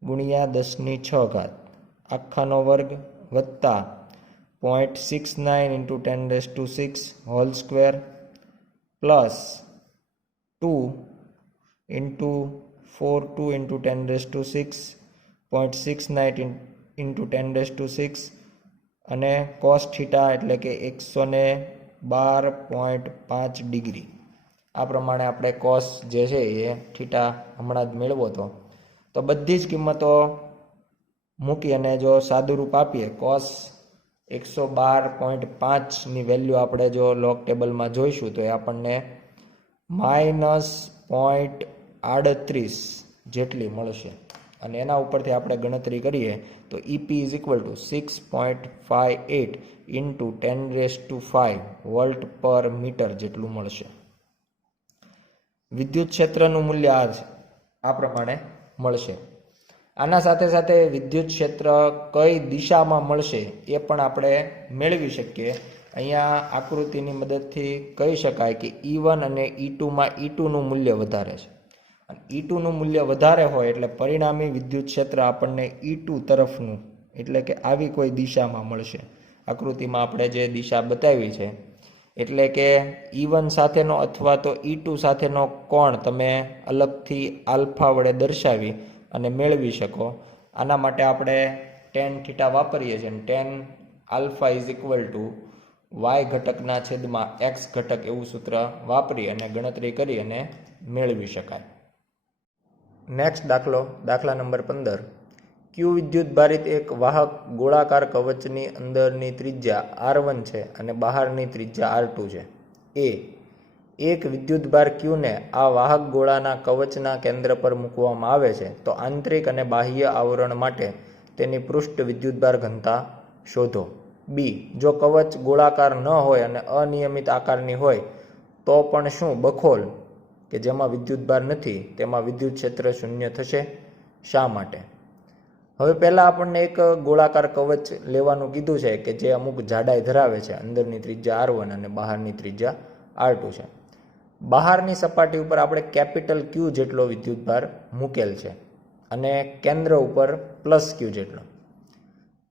ગુણ્યા 10⁶ આખાનો વર્ગ વત્તા 0.69 × 10⁶ હોલ સ્ક્વેર પ્લસ 2 × 4 2 × 10⁶ 0.69 × 10⁶ અને cos થીટા એટલે કે 112.5 ડિગ્રી. આ પ્રમાણે આપણે cos જે છે એ થીટા હમણાં જ મેળવો હતો. તો બધી જ કિંમતો મૂકી અને જો સાદુરૂપ આપીએ cos 112.5 ની વેલ્યુ આપણે જો લોગ ટેબલમાં જોઈશું તો એ આપણને -0.38 જેટલી મળશે. અને એના ઉપરથી આપણે ગણતરી કરીએ તો EP is equal two 6.58 × 10⁵ volt પર મીટર જેટલું મળશે. વિદ્યુત ક્ષેત્રનું મૂલ્ય આ પ્રમાણે મળશે. આના સાથે સાથે વિદ્યુત ક્ષેત્ર કઈ દિશામાં મળશે એ પણ આપણે મેળવી શકીએ. અહીંયા આકૃતિની મદદથી કહી શકાય કે E1 અને E2માં E2નું મૂલ્ય વધારે છે. અને E2નું મૂલ્ય વધારે હોય એટલે પરિણામી વિદ્યુત ક્ષેત્ર આપણને E2 તરફનું એટલે કે આવી કોઈ દિશામાં મળશે. આકૃતિમાં આપણે જે દિશા બતાવી છે, એટલે કે E1 સાથેનો અથવા તો E2 સાથેનો કોણ તમે અલગથી આલ્ફા વડે દર્શાવી અને મેળવી શકો. આના માટે આપણે tan θ વાપરીએ છીએ અને tan alpha is equal two y ઘટકના છેદમાં x ઘટક એવું સૂત્ર વાપરી અને ગણતરી કરી અને મેળવી શકાય. નેક્સ્ટ દાખલા નંબર 15. ક્યુ વિદ્યુતભારિત એક વાહક ગોળાકાર કવચની અંદરની ત્રિજ્યા R1 છે અને બહારની ત્રિજ્યા R2 છે. એક વિદ્યુતભાર ક્યુને આ વાહક ગોળાના કવચના કેન્દ્ર પર મૂકવામાં આવે છે તો આંતરિક અને બાહ્ય આવરણ માટે તેની પૃષ્ઠ વિદ્યુતભાર ઘનતા શોધો. જો કવચ ગોળાકાર ન હોય અને અનિયમિત આકારની હોય તો પણ શું બખોલ કે જેમાં વિદ્યુતભાર નથી તેમાં વિદ્યુત ક્ષેત્ર શૂન્ય થશે? શા માટે? હવે પહેલાં આપણને એક ગોળાકાર કવચ લેવાનું કીધું છે કે જે અમુક જાડાઈ ધરાવે છે. અંદરની ત્રિજ્યા R1 અને બહારની ત્રિજ્યા R2 છે. બહારની સપાટી ઉપર આપણે કેપિટલ Q જેટલો વિદ્યુતભાર મૂકેલ છે અને કેન્દ્ર ઉપર પ્લસ Q જેટલો.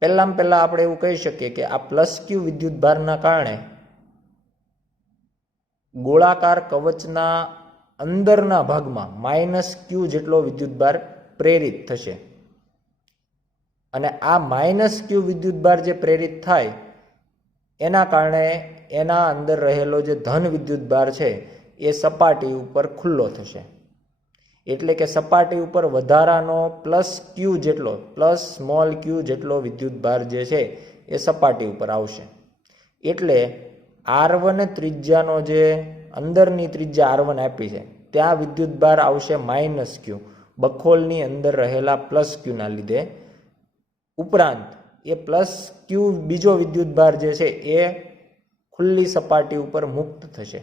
પહેલાં આપણે એવું કહી શકીએ કે આ પ્લસ Q વિદ્યુતભારના કારણે ગોળાકાર કવચના અંદરના ભાગમાં માઇનસ Q જેટલો વિદ્યુતભાર પ્રેરિત થશે અને આ માઇનસ Q વિદ્યુતભાર જે પ્રેરિત થાય એના કારણે એના અંદર રહેલો જે ધન વિદ્યુતભાર છે એ સપાટી ઉપર ખુલ્લો થશે. એટલે કે સપાટી ઉપર વધારાનો પ્લસ સ્મોલ Q જેટલો વિદ્યુતભાર જે છે એ સપાટી ઉપર આવશે. એટલે R1 ત્રિજ્યાનો જે અંદરની ત્રિજ્યા R1 આપી છે ત્યાં વિદ્યુતભાર આવશે માઇનસ Q બખોલની અંદર રહેલા પ્લસ Qના લીધે. ઉપરાંત એ પ્લસ Q બીજો વિદ્યુતભાર જે છે એ ખુલ્લી સપાટી ઉપર મુક્ત થશે.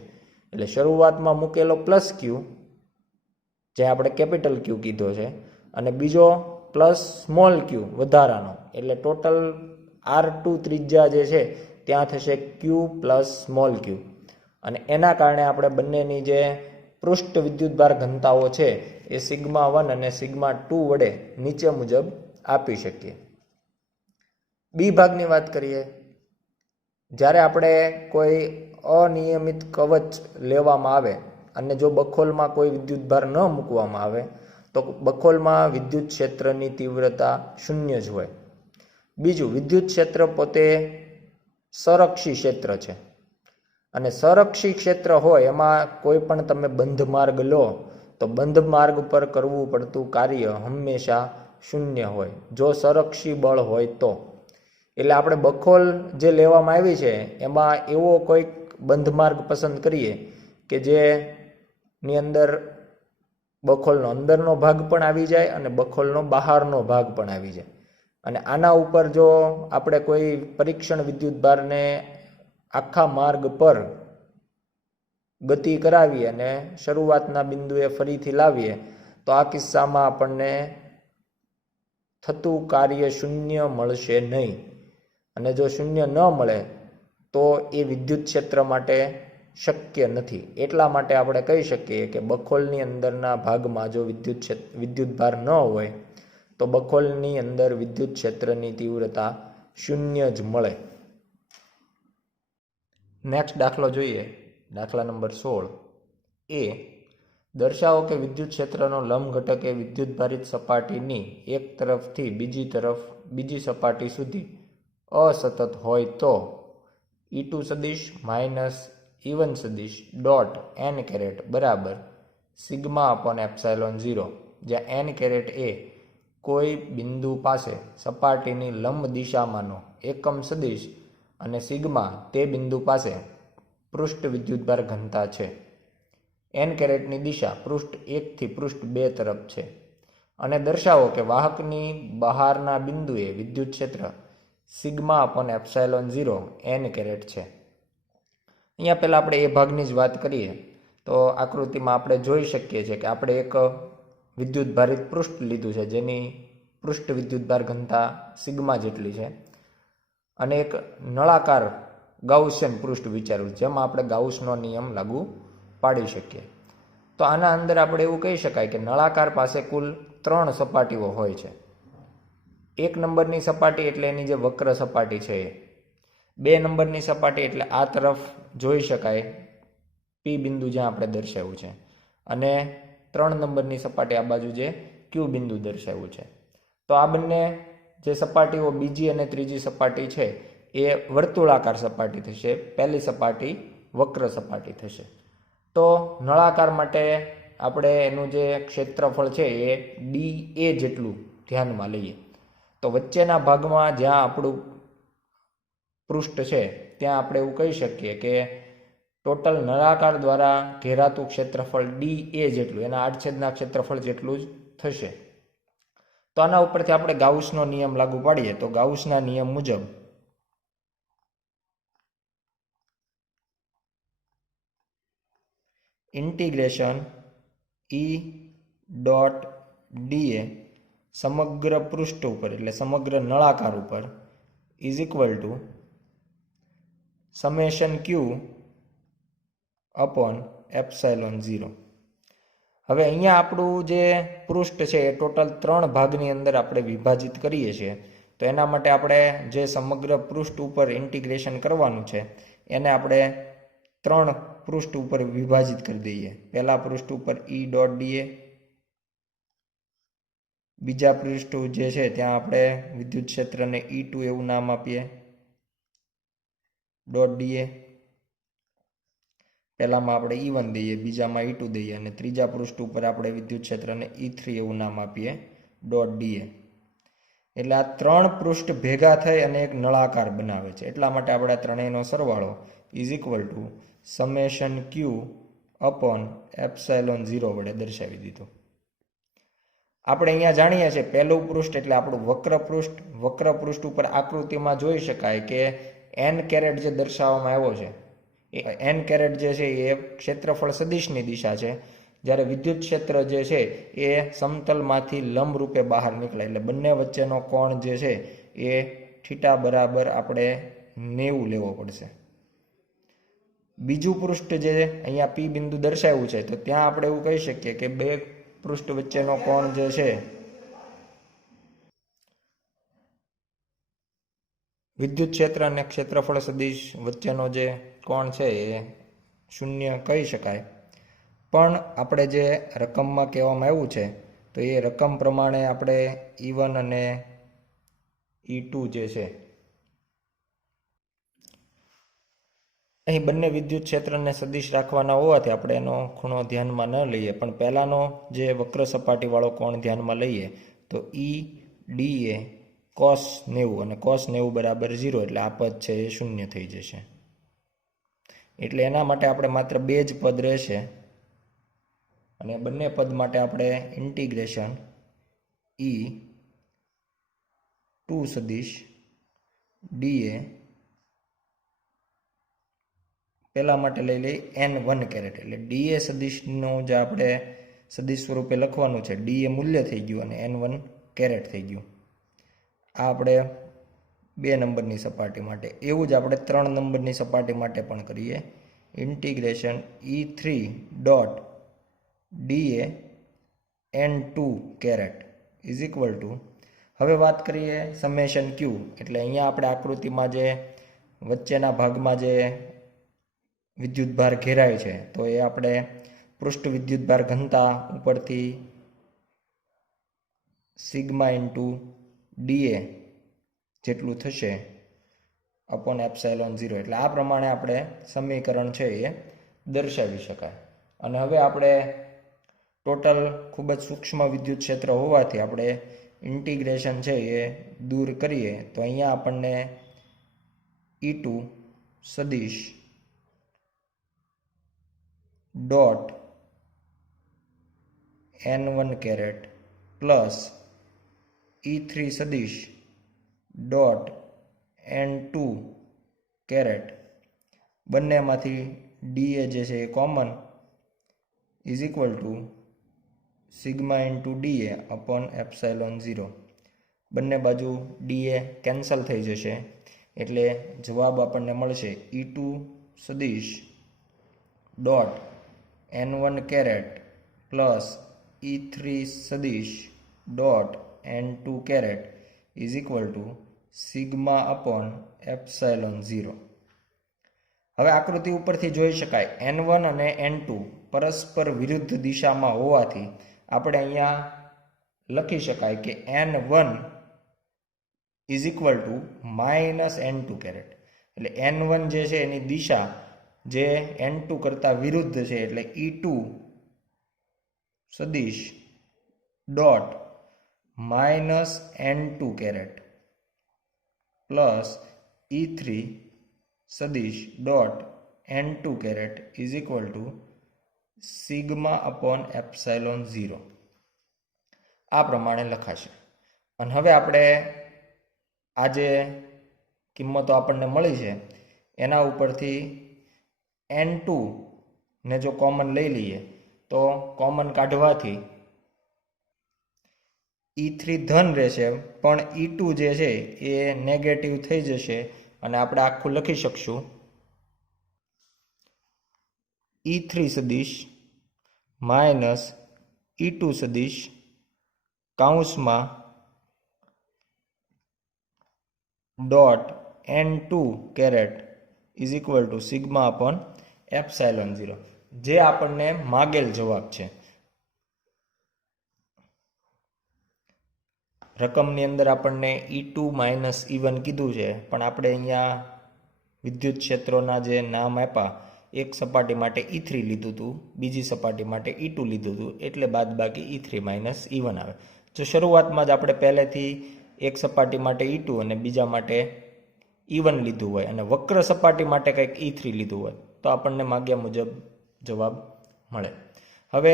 એટલે શરૂઆતમાં મૂકેલો પ્લસ Q જે આપણે કેપિટલ Q કીધો છે અને બીજો પ્લસ સ્મોલ Q વધારાનો, એટલે ટોટલ R2 ત્રિજ્યા જે છે ત્યાં થશે Q પ્લસ સ્મોલ Q અને એના કારણે આપણે બંનેની જે પૃષ્ઠ વિદ્યુતભાર ઘનતાઓ છે એ σ1 અને σ2 વડે નીચે મુજબ આપી શકીએ. બી ભાગની વાત કરીએ. જ્યારે આપણે કોઈ અનિયમિત કવચ લેવામાં આવે અને જો બખોલમાં કોઈ વિદ્યુતભાર ન મૂકવામાં આવે તો બખોલમાં વિદ્યુત ક્ષેત્રની તીવ્રતા શૂન્ય જ હોય. બીજું, વિદ્યુત ક્ષેત્ર પોતે સંરક્ષી ક્ષેત્ર છે અને સંરક્ષી ક્ષેત્ર હોય એમાં કોઈ પણ તમે બંધ માર્ગ લો તો બંધ માર્ગ પર કરવું પડતું કાર્ય હંમેશા શૂન્ય હોય જો સંરક્ષી બળ હોય તો. એટલે આપણે બખોલ જે લેવામાં આવી છે એમાં એવો કોઈક બંધ માર્ગ પસંદ કરીએ કે જેની અંદર બખોલનો અંદરનો ભાગ પણ આવી જાય અને બખોલનો બહારનો ભાગ પણ આવી જાય. અને આના ઉપર જો આપણે કોઈ પરીક્ષણ વિદ્યુતભારને આખા માર્ગ પર ગતિ કરાવીએ અને શરૂઆતના બિંદુએ ફરીથી લાવીએ તો આ કિસ્સામાં આપણને થતું કાર્ય શૂન્ય મળશે નહીં. અને જો શૂન્ય ન મળે તો એ વિદ્યુત ક્ષેત્ર માટે શક્ય નથી. એટલા માટે આપણે કહી શકીએ કે બખોલની અંદરના ભાગમાં જો વિદ્યુતભાર ન હોય તો બખોલની અંદર વિદ્યુત ક્ષેત્રની તીવ્રતા શૂન્ય જ મળે. નેક્સ્ટ દાખલો જોઈએ. દાખલા નંબર 16. દર્શાવો કે વિદ્યુત ક્ષેત્રનો લંબ ઘટક એ વિદ્યુતભારિત સપાટીની એક તરફથી બીજી સપાટી સુધી અસતત હોય તો E2 સદિશ માઇનસ E1 સદિશ ડોટ n કેરેટ બરાબર σ/ε0, જ્યાં n કેરેટ એ કોઈ બિંદુ પાસે સપાટીની લંબ દિશામાંનો એકમ સદિશ અને સિગ્મા તે બિંદુ પાસે પૃષ્ઠ વિદ્યુતભાર ઘનતા છે. n કેરેટની દિશા પૃષ્ઠ 1 થી પૃષ્ઠ 2 તરફ છે અને દર્શાવો કે વાહકની બહારના બિંદુએ વિદ્યુત ક્ષેત્ર σ/ε0 n કેરેટ છે. અહીંયા પહેલાં આપણે એ ભાગની જ વાત કરીએ તો આકૃતિમાં આપણે જોઈ શકીએ છીએ કે આપણે એક વિદ્યુતભારિત પૃષ્ઠ લીધું છે જેની પૃષ્ઠ વિદ્યુતભાર ઘનતા સિગ્મા જેટલી છે અને એક નળાકાર ગાઉસિયન પૃષ્ઠ વિચાર્યું જેમાં આપણે ગાઉસનો નિયમ લાગુ પાડી શકીએ. તો આના અંદર આપણે એવું કહી શકાય કે નળાકાર પાસે કુલ 3 સપાટીઓ હોય છે. 1 નંબરની સપાટી એટલે એની જે વક્ર સપાટી છે 2 નંબરની સપાટી એટલે આ તરફ જોઈ શકાય પી બિંદુ જ્યાં આપણે દર્શાવ્યું છે, અને 3 નંબરની સપાટી આ બાજુ જે ક્યુ બિંદુ દર્શાવ્યું છે. તો આ બંને જે સપાટીઓ બીજી અને ત્રીજી સપાટી છે એ વર્તુળાકાર સપાટી થશે, પહેલી સપાટી વક્ર સપાટી થશે. તો નળાકાર માટે આપણે એનું જે ક્ષેત્રફળ છે એ ડી એ જેટલું ધ્યાનમાં લઈએ. તો વચ્ચેના ભાગમાં જ્યાં આપણું પૃષ્ઠ છે ત્યાં આપણે એવું કહી શકીએ કે ટોટલ નળાકાર દ્વારા ઘેરાતું ક્ષેત્રફળ ડી એ જેટલું, એના આડછેદના ક્ષેત્રફળ જેટલું જ થશે. તો આના ઉપરથી આપણે ગાઉસનો નિયમ લાગુ પાડીએ તો ગાઉસના નિયમ મુજબ ઇન્ટિગ્રેશન ઈ ડોટ ડીએ સમગ્ર પૃષ્ઠ ઉપર એટલે સમગ્ર નળાકાર ઉપર is equal two summation Q upon epsilon 0. હવે અહીંયા આપણું જે પૃષ્ઠ છે એ ટોટલ 3 ભાગની અંદર આપણે વિભાજિત કરીએ છીએ. તો એના માટે આપણે જે સમગ્ર પૃષ્ઠ ઉપર ઇન્ટિગ્રેશન કરવાનું છે એને આપણે 3 પૃષ્ઠ ઉપર વિભાજિત કરી દઈએ. પહેલા પૃષ્ઠ ઉપર ઈ ડોટ ડીએ, બીજા પૃષ્ઠ જે છે ત્યાં આપણે વિદ્યુત ક્ષેત્રને E2 એવું નામ આપીએ ડોટ ડીએ. પહેલામાં આપણે E1 દઈએ, બીજામાં E2 દઈએ, અને ત્રીજા પૃષ્ઠ ઉપર આપણે વિદ્યુત ક્ષેત્રને E3 એવું નામ આપીએ ડોટ ડીએ. એટલે આ 3 પૃષ્ઠ ભેગા થઈ અને એક નળાકાર બનાવે છે. એટલા માટે આપણે આ ત્રણેયનો સરવાળો is equal two summation Q upon epsilon 0 વડે દર્શાવી દીધું. આપણે અહીંયા જાણીએ છીએ પહેલું પૃષ્ઠ એટલે આપણું વક્ર પૃષ્ઠ ઉપર આકૃતિમાં જોઈ શકાય કે n કેરેટ જે દર્શાવવામાં આવ્યો છે એ n કેરેટ જે છે એ ક્ષેત્રફળ સદિશની દિશા છે, જ્યારે વિદ્યુત ક્ષેત્ર જે છે એ સમતલમાંથી લંબ રૂપે બહાર નીકળે એટલે બંને વચ્ચેનો કોણ જે છે એ થીટા બરાબર આપણે 90 લેવો પડશે. બીજું પૃષ્ઠ જે અહીંયા પી બિંદુ દર્શાવ્યું છે તો ત્યાં આપણે એવું કહી શકીએ કે બે પૃષ્ઠ વચ્ચેનો કોણ જે છે વિદ્યુત ક્ષેત્ર અને ક્ષેત્રફળ સદિશ વચ્ચેનો જે કોણ છે એ 0 કહી શકાય. પણ આપણે જે રકમમાં કહેવામાં આવ્યું છે તો એ રકમ પ્રમાણે આપણે E1 અને E2 જે છે અહીં બંને વિદ્યુત ક્ષેત્રને સદિશ રાખવાના હોવાથી આપણે એનો ખૂણો ધ્યાનમાં ન લઈએ, પણ પહેલાનો જે વક્ર સપાટીવાળો કોણ ધ્યાનમાં લઈએ તો ડી એ cos 90 અને cos 90 બરાબર 0 એટલે આ પદ છે એ 0 થઈ જશે. એટલે એના માટે આપણે માત્ર 2 જ પદ રહેશે અને બંને પદ માટે આપણે ઇન્ટિગ્રેશન E2 સદિશ ડીએ પહેલા માટે લઈ લઈ n1 કેરેટ એટલે ડીએ સદિશનું જે આપણે સદિશ સ્વરૂપે લખવાનું છે ડીએ મૂલ્ય થઈ ગયું અને n1 કેરેટ થઈ ગયું. આ આપણે 2 નંબરની સપાટી માટે. એવું જ આપણે 3 નંબરની સપાટી માટે પણ કરીએ. Integration E3 dot D n2 caret is equal to, હવે વાત કરીએ સમેશન ક્યુ એટલે અહીંયા આપણે આકૃતિમાં જે વચ્ચેના ભાગમાં જે વિદ્યુતભાર ઘેરાય છે તો એ આપણે પૃષ્ઠ વિદ્યુતભાર ઘનતા ઉપરથી સિગ્મા ઇન્ટુ ડીએ જેટલું થશે અપોન એપ્સાઇલોન 0. એટલે આ પ્રમાણે આપણે સમીકરણ છે એ દર્શાવી શકાય. અને હવે આપણે ટોટલ ખૂબ જ સૂક્ષ્મ વિદ્યુત ક્ષેત્ર હોવાથી આપણે ઇન્ટિગ્રેશન છે એ દૂર કરીએ તો અહીંયા આપણને E2 સદિશ dot n1 caret plus E3 સદિશ ડોટ n2 કેરેટ બંનેમાંથી ડીએ જે છે એ common is equal to sigma into d A upon epsilon 0. બંને બાજુ ડીએ કેન્સલ થઈ જશે એટલે જવાબ આપણને મળશે E2 સદિશ dot n1 caret plus E3 સદિશ dot n2 caret is equal to sigma upon epsilon 0. હવે આકૃતિ ઉપરથી જોઈ શકાય n1 અને n2 પરસ્પર વિરુદ્ધ દિશામાં હોવાથી આપણે અહીંયા લખી શકાય કે n1 is equal two -n2 caret. એટલે n1 જે છે એની દિશા જે n2 કરતાં વિરુદ્ધ છે, એટલે e2 સદિશ dot -n2 caret plus e3 સદિશ dot n2 caret is equal to sigma upon epsilon 0. આ પ્રમાણે લખાશે. અને હવે આપણે આ જે કિંમતો આપણને મળી છે એના ઉપરથી n2 ને જો કોમન લઈ લઈએ તો કોમન કાઢવાથી e3 ધન રહેશે, પણ e2 જે છે એ નેગેટિવ થઈ જશે અને આપણે આખું લખી શકશું e3 સદિશ માઇનસ e2 સદિશ કૌંસમાં dot n2 caret is equal to sigma upon epsilon 0, જે આપણને માગેલ જવાબ છે. રકમની અંદર આપણને e2 માઇનસ e1 કીધું છે, પણ આપણે અહીંયા વિદ્યુત ક્ષેત્રોના જે નામ આપ્યા, એક સપાટી માટે e3 લીધું હતું, બીજી સપાટી માટે e2 લીધું હતું, એટલે બાદબાકી e3 માઇનસ e1 આવે. જો શરૂઆતમાં જ આપણે પહેલેથી એક સપાટી માટે e2 અને બીજા માટે e1 લીધું હોય અને વક્ર સપાટી માટે કંઈક e3 લીધું હોય તો આપણને માગ્યા મુજબ જવાબ મળે. હવે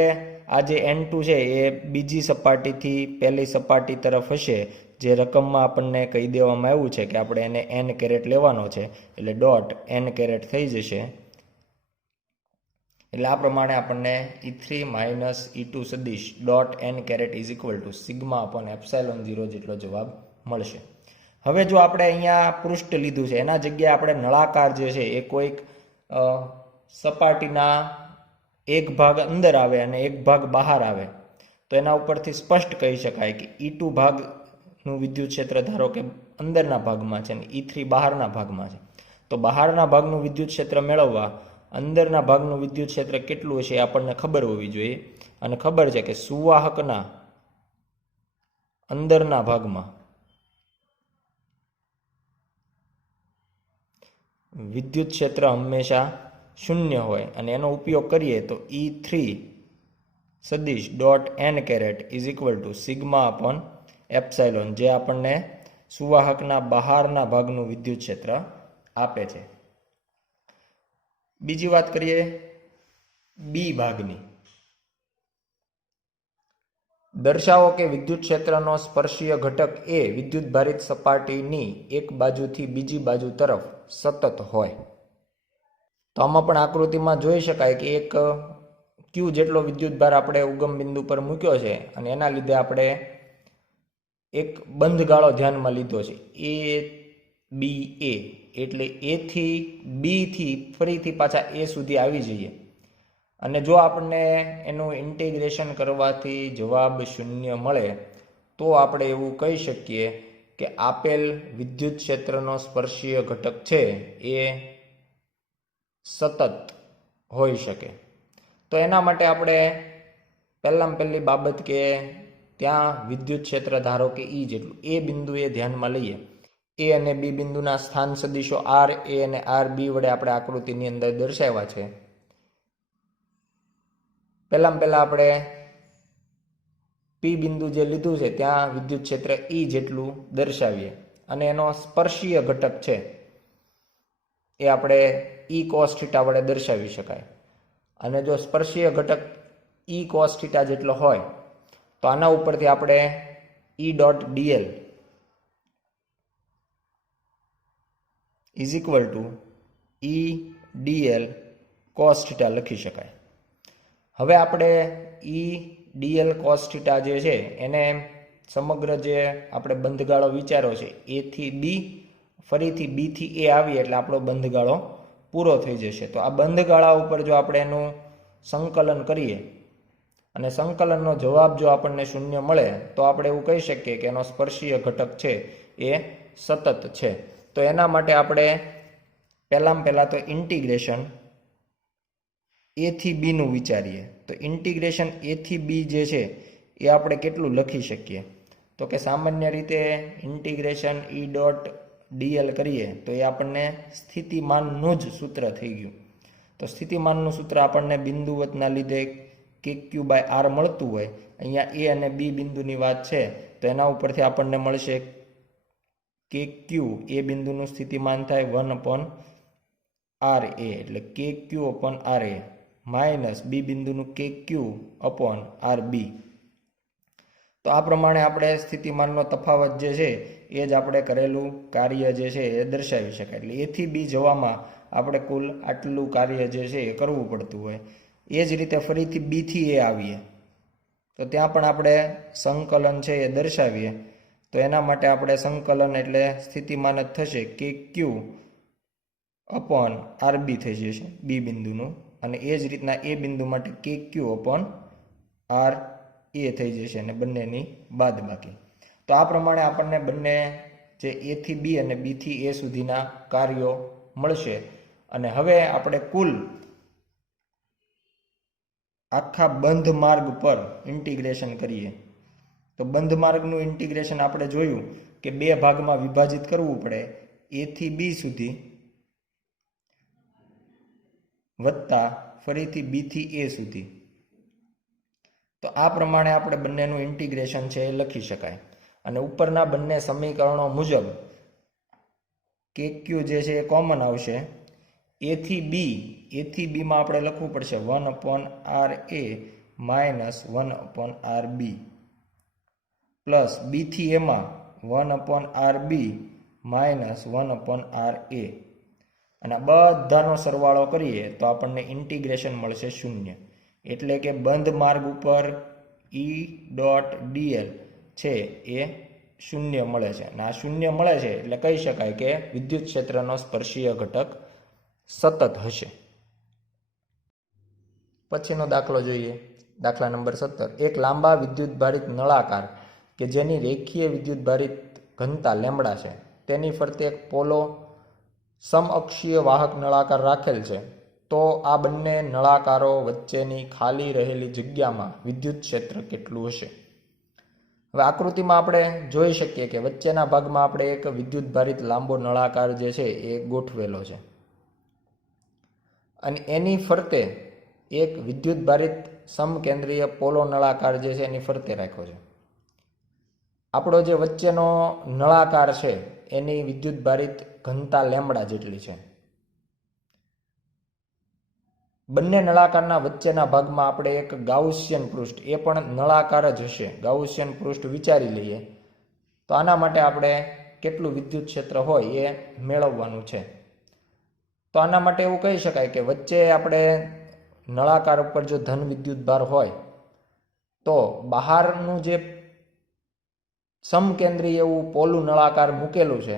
આ જે n2 છે એ બીજી સપાટીથી પહેલી સપાટી તરફ હશે, જે રકમમાં આપણને કહી દેવામાં આવ્યું છે કે આપણે એને n કેરેટ લેવાનો છે, એટલે ડોટ n કેરેટ થઈ જશે. એટલે આ પ્રમાણે આપણને e3 માઇનસ e2 સદિશ dot n caret is equal to sigma upon epsilon 0 જેટલો જવાબ મળશે. હવે જો આપણે અહીંયા પૃષ્ઠ લીધું છે એના જગ્યાએ આપણે નળાકાર જે છે એ કોઈક સપાટીના એક ભાગ અંદર આવે અને એક ભાગ બહાર આવે તો એના ઉપરથી સ્પષ્ટ કહી શકાય કે e2 ભાગનું વિદ્યુત ક્ષેત્ર ધારો કે અંદરના ભાગમાં છે અને e3 બહારના ભાગમાં છે. તો બહારના ભાગનું વિદ્યુત ક્ષેત્ર મેળવવા અંદરના ભાગનું વિદ્યુત ક્ષેત્ર કેટલું હશે એ આપણને ખબર હોવી જોઈએ. અને ખબર છે કે સુવાહકના અંદરના ભાગમાં વિદ્યુત ક્ષેત્ર હંમેશા શૂન્ય હોય અને એનો ઉપયોગ કરીએ તો e3 સદિશ dot n caret is equal to sigma upon epsilon, જે આપણને સુવાહકના બહારના ભાગનું વિદ્યુત ક્ષેત્ર આપે છે. બીજી વાત કરીએ બી ભાગની. દર્શાવો કે વિદ્યુત ક્ષેત્રનો સ્પર્શીય ઘટક એ વિદ્યુત ભારિત સપાટીની એક બાજુથી બીજી બાજુ તરફ સતત હોય. તો આમાં પણ આકૃતિમાં જોઈ શકાય કે એક q જેટલો વિદ્યુત ભાર આપણે ઉગમ બિંદુ પર મૂક્યો છે અને એના લીધે આપણે એક બંધ ગાળો ધ્યાનમાં લીધો છે a b a, એટલે a થી b થી ફરીથી પાછા a સુધી આવી જઈએ અને જો આપણને એનું ઇન્ટિગ્રેશન કરવાથી જવાબ 0 મળે તો આપણે એવું કહી શકીએ કે આપેલ વિદ્યુત ક્ષેત્રનો સ્પર્શીય ઘટક છે એ સતત હોઈ શકે. તો એના માટે આપણે પહેલામાં પહેલી બાબત કે ત્યાં વિદ્યુત ક્ષેત્ર ધારો કે E જેટલું એ બિંદુએ ધ્યાનમાં લઈએ. એ અને બી બિંદુના સ્થાન સદિશો આર એ અને આર બી વડે આપણે આકૃતિની અંદર દર્શાવ્યા છે. પહેલા આપણે પી બિંદુ જે લીધું છે ત્યાં વિદ્યુત ક્ષેત્ર E જેટલું દર્શાવીએ અને એનો સ્પર્શીય ઘટક છે એ આપણે E cos થીટા વડે દર્શાવી શકાય. અને જો સ્પર્શીય ઘટક E cos થીટા જેટલો હોય તો આના ઉપરથી આપણે E dot dl is equal two E dl cos theta લખી શકાય. હવે આપણે E dl cos થીટા જે છે એને સમગ્ર જે આપણે બંધગાળો વિચારો છે એ થી બી ફરીથી બી થી એ આવીએ એટલે આપણો બંધગાળો પૂરો થઈ જશે. તો આ બંધગાળા ઉપર જો આપણે એનું સંકલન કરીએ અને સંકલનનો જવાબ જો આપણને 0 મળે તો આપણે એવું કહી શકીએ કે એનો સ્પર્શીય ઘટક છે એ સતત છે. તો એના માટે આપણે પહેલાં તો ઇન્ટિગ્રેશન a થી b નું વિચારીએ. તો ઇન્ટિગ્રેશન a થી b જે છે એ આપણે કેટલું લખી શકીએ? તો કે સામાન્ય રીતે ઇન્ટિગ્રેશન e ડોટ dl કરીએ તો એ આપણને સ્થિતિમાનનું જ સૂત્ર થઈ ગયું. તો સ્થિતિમાનનું સૂત્ર આપણને બિંદુવતના લીધે kq/r મળતું હોય. અહીંયા a અને b બિંદુની વાત છે તો એના ઉપરથી આપણને મળશે kq એ બિંદુનું સ્થિતિમાન થાય 1/ra, એટલે kq/ra માઇનસ બી બિંદુનું kq/rb. તો આ પ્રમાણે આપણે સ્થિતિમાનનો તફાવત જે છે એ જ આપણે કરેલું કાર્ય જે છે એ દર્શાવી શકાય. એટલે a થી b જવામાં આપણે કુલ આટલું કાર્ય જે છે એ કરવું પડતું હોય. એ જ રીતે ફરીથી b થી a આવીએ તો ત્યાં પણ આપણે સંકલન છે એ દર્શાવીએ. તો એના માટે આપણે સંકલન એટલે સ્થિતિમાન જ થશે kq/rb થઈ જશે બી બિંદુનું, અને એ જ રીતના એ બિંદુ માટે kq/ra થઈ જશે અને બંનેની બાદબાકી. તો આ પ્રમાણે આપણને બંને જે a થી b અને b થી a સુધીના કાર્યો મળશે. અને હવે આપણે કુલ આખા બંધ માર્ગ પર ઇન્ટિગ્રેશન કરીએ. તો બંધ માર્ગનું ઇન્ટિગ્રેશન આપણે જોયું કે બે ભાગમાં વિભાજિત કરવું પડે, a થી b સુધી વત્તા ફરીથી b થી a સુધી. તો આ પ્રમાણે આપણે બંનેનું ઇન્ટિગ્રેશન છે એ લખી શકાય. અને ઉપરના બંને સમીકરણો મુજબ kq જે છે એ કોમન આવશે. a થી b માં આપણે લખવું પડશે 1/ra minus 1/rb plus b થી a માં 1/rb માઇનસ 1/ra, અને બધાનો સરવાળો કરીએ તો આપણને ઇન્ટિગ્રેશન મળશે 0. એટલે કે બંધ માર્ગ ઉપર e ડોટ dl છે એ 0 મળે છે. અને આ 0 મળે છે એટલે કહી શકાય કે વિદ્યુત ક્ષેત્રનો સ્પર્શીય ઘટક સતત હશે. પછીનો દાખલો જોઈએ. દાખલા નંબર 17. એક લાંબા વિદ્યુતભારિત નળાકાર કે જેની રેખીય વિદ્યુતભારિત ઘનતા લેમ્બડા છે તેની ફરતે એક પોલો સમઅક્ષીય વાહક નળાકાર રાખેલ છે. તો આ બંને નળાકારો વચ્ચેની ખાલી રહેલી જગ્યામાં વિદ્યુત ક્ષેત્ર કેટલું હશે? હવે આકૃતિમાં આપણે જોઈ શકીએ કે વચ્ચેના ભાગમાં આપણે એક વિદ્યુતભારિત લાંબો નળાકાર જે છે એ ગોઠવેલો છે, અને એની ફરતે એક વિદ્યુતભારિત સમકેન્દ્રીય પોલો નળાકાર જે છે એની ફરતે રાખ્યો છે. આપણો જે વચ્ચેનો નળાકાર છે એની વિદ્યુતભારિત ઘનતા લેમ્બડા જેટલી છે. બંને નળાકારના વચ્ચેના ભાગમાં આપણે એક ગાઉસિયન પૃષ્ઠ, એ પણ નળાકાર જ હશે, ગાઉસિયન પૃષ્ઠ વિચારી લઈએ. તો આના માટે આપણે કેટલું વિદ્યુત ક્ષેત્ર હોય એ મેળવવાનું છે. તો આના માટે એવું કહી શકાય કે વચ્ચે આપણે નળાકાર ઉપર જો ધન વિદ્યુત ભાર હોય તો બહારનું જે સમકેન્દ્રીય એવું પોલું નળાકાર મૂકેલું છે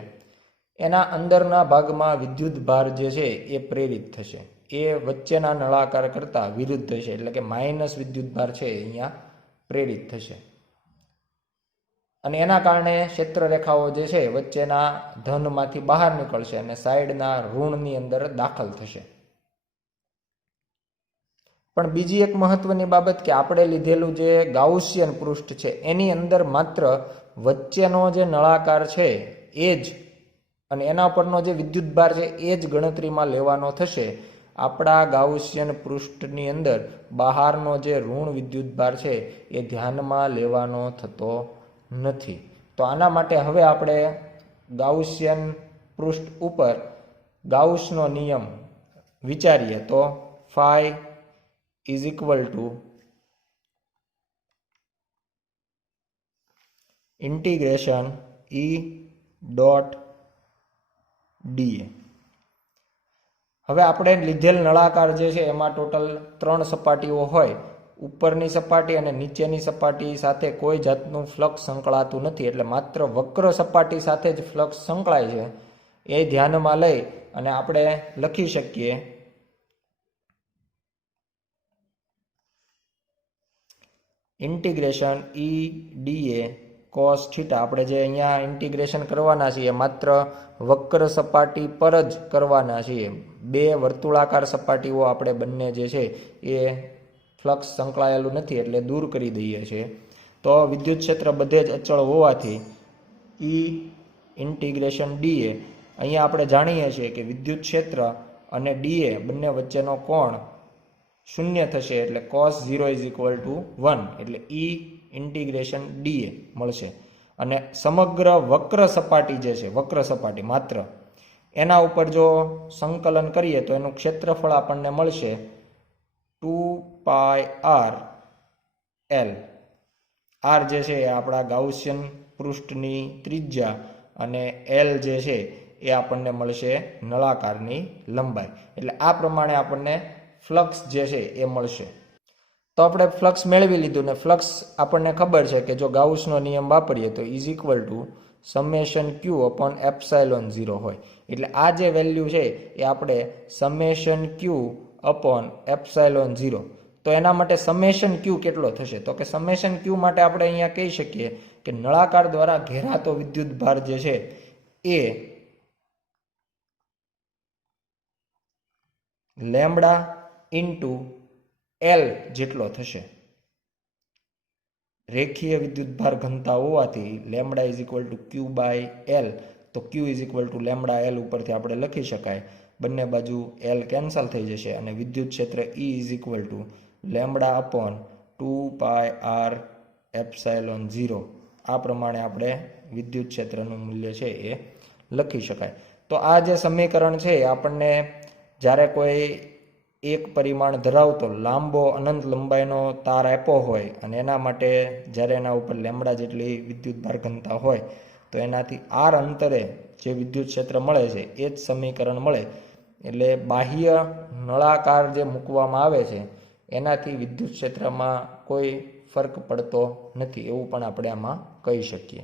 એના અંદરના ભાગમાં વિદ્યુત ભાર જે છે એ પ્રેરિત થશે. એ વચ્ચેના નળાકાર કરતાં વિરુદ્ધ થશે, એટલે કે માઇનસ વિદ્યુત ભાર છે અહીંયા પ્રેરિત થશે. અને એના કારણે ક્ષેત્ર રેખાઓ જે છે વચ્ચેના ધનમાંથી બહાર નીકળશે અને સાઈડના ઋણની અંદર દાખલ થશે. પણ બીજી એક મહત્વની બાબત કે આપણે લીધેલું જે ગાઉસિયન પૃષ્ઠ છે એની અંદર માત્ર વચ્ચેનો જે નળાકાર છે એ જ, અને એના પરનો જે વિદ્યુતભાર છે એ જ ગણતરીમાં લેવાનો થશે. આપણા ગાઉસિયન પૃષ્ઠની અંદર બહારનો જે ઋણ વિદ્યુતભાર છે એ ધ્યાનમાં લેવાનો થતો નથી. તો આના માટે હવે આપણે ગાઉસિયન પૃષ્ઠ ઉપર ગાઉસનો નિયમ વિચારીએ તો phi is equal to integration E dot dA. હવે આપણે લીધેલ નળાકાર જે છે એમાં ટોટલ 3 સપાટીઓ હોય. ઉપરની સપાટી અને નીચેની સપાટી સાથે કોઈ જાતનું ફ્લક્સ સંકળાતું નથી, એટલે માત્ર વક્ર સપાટી સાથે જ ફ્લક્સ સંકળાય છે. એ ધ્યાનમાં લઈ અને આપણે લખી શકીએ integration E dA cos theta. આપણે જે અહીંયા ઇન્ટિગ્રેશન કરવાના છીએ માત્ર વક્ર સપાટી પર જ કરવાના છીએ. બે વર્તુળાકાર સપાટીઓ આપણે બંને જે છે એ ફ્લક્સ સંકળાયેલું નથી એટલે દૂર કરી દઈએ છીએ. તો વિદ્યુત ક્ષેત્ર બધે જ અચળ હોવાથી ઈ ઇન્ટિગ્રેશન ડીએ, અહીંયા આપણે જાણીએ છીએ કે વિદ્યુત ક્ષેત્ર અને ડીએ બંને વચ્ચેનો કોણ શૂન્ય થશે એટલે cos 0 = 1 એટલે ઈ ઇન્ટિગ્રેશન ડીએ મળશે. અને સમગ્ર વક્ર સપાટી જે છે, વક્ર સપાટી માત્ર એના ઉપર જો સંકલન કરીએ તો એનું ક્ષેત્રફળ આપણને મળશે 2πr l. r જે છે એ આપણા ગાઉસિયન પૃષ્ઠની ત્રિજ્યા અને l જે છે એ આપણને મળશે નળાકારની લંબાઈ. એટલે આ પ્રમાણે આપણને ફ્લક્સ જે છે એ મળશે. તો આપણે ફ્લક્સ મેળવી લીધું ને ફ્લક્સ આપણને ખબર છે કે જો ગાઉસનો નિયમ વાપરીએ તો = q/ε0 હોય. એટલે આ જે વેલ્યુ છે એ આપણે q/ε0. તો એના માટે સમેશન q કેટલો થશે? તો કે સમેશન q માટે આપણે અહીંયા કહી શકીએ કે નળાકાર દ્વારા ઘેરાતો વિદ્યુત ભાર જે છે એ લેમ્બડા ઇન્ટુ L જેટલો થશે. રેખીય વિદ્યુતભાર ઘનતા હોવાથી લેમ્બડા q/L, તો q λL ઉપરથી આપણે લખી શકાય. બંને બાજુ L કેન્સલ થઈ જશે અને વિદ્યુત ક્ષેત્ર E λ/2πr/ε0. આ પ્રમાણે આપણે વિદ્યુત ક્ષેત્રનું મૂલ્ય છે એ લખી શકાય. તો આ જે સમીકરણ છે આપણને જ્યારે કોઈ એક પરિમાણ ધરાવતો લાંબો અનંત લંબાઈનો તાર આપ્યો હોય અને એના માટે જ્યારે એના ઉપર લેમ્બડા જેટલી વિદ્યુતભાર ઘનતા હોય તો એનાથી r અંતરે જે વિદ્યુત ક્ષેત્ર મળે છે એ જ સમીકરણ મળે. એટલે બાહ્ય નળાકાર જે મૂકવામાં આવે છે એનાથી વિદ્યુત ક્ષેત્રમાં કોઈ ફરક પડતો નથી એવું પણ આપણે આમાં કહી શકીએ.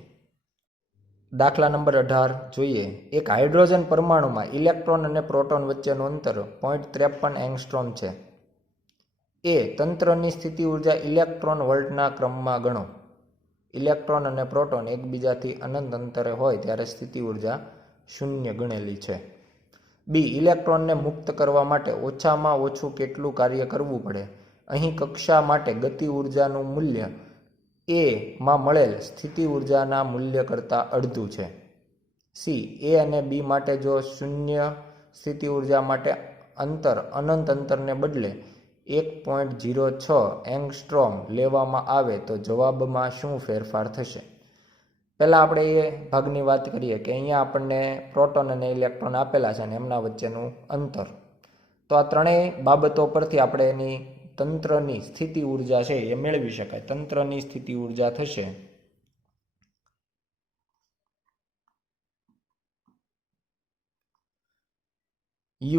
દાખલા નંબર 18 જોઈએ. એક હાઇડ્રોજન પરમાણુમાં ઇલેક્ટ્રોન અને પ્રોટોન વચ્ચેનું અંતર 0.53 એંગસ્ટ્રોમ છે. એ તંત્રની સ્થિતિ ઉર્જા ઇલેક્ટ્રોન વોલ્ટના ક્રમમાં ગણો. ઇલેક્ટ્રોન અને પ્રોટોન એકબીજાથી અનંત અંતરે હોય ત્યારે સ્થિતિ ઉર્જા 0 ગણેલી છે. બી. ઇલેક્ટ્રોનને મુક્ત કરવા માટે ઓછામાં ઓછું કેટલું કાર્ય કરવું પડે? અહીં કક્ષા માટે ગતિ ઉર્જાનું મૂલ્ય એ માં મળેલ સ્થિતિ ઉર્જાના મૂલ્ય કરતાં અડધું છે. સી. એ અને બી માટે જો 0 સ્થિતિ ઉર્જા માટે અંતર અનંત અંતરને બદલે 1.06 એંગસ્ટ્રોમ લેવામાં આવે તો જવાબમાં શું ફેરફાર થશે? પહેલાં આપણે એ ભાગની વાત કરીએ કે અહીંયા આપણને પ્રોટોન અને ઇલેક્ટ્રોન આપેલા છે અને એમના વચ્ચેનું અંતર. તો આ ત્રણેય બાબતો પરથી આપણે એની તંત્રની સ્થિતિ ઉર્જા છે એ મેળવી શકાય. તંત્રની સ્થિતિ ઉર્જા થશે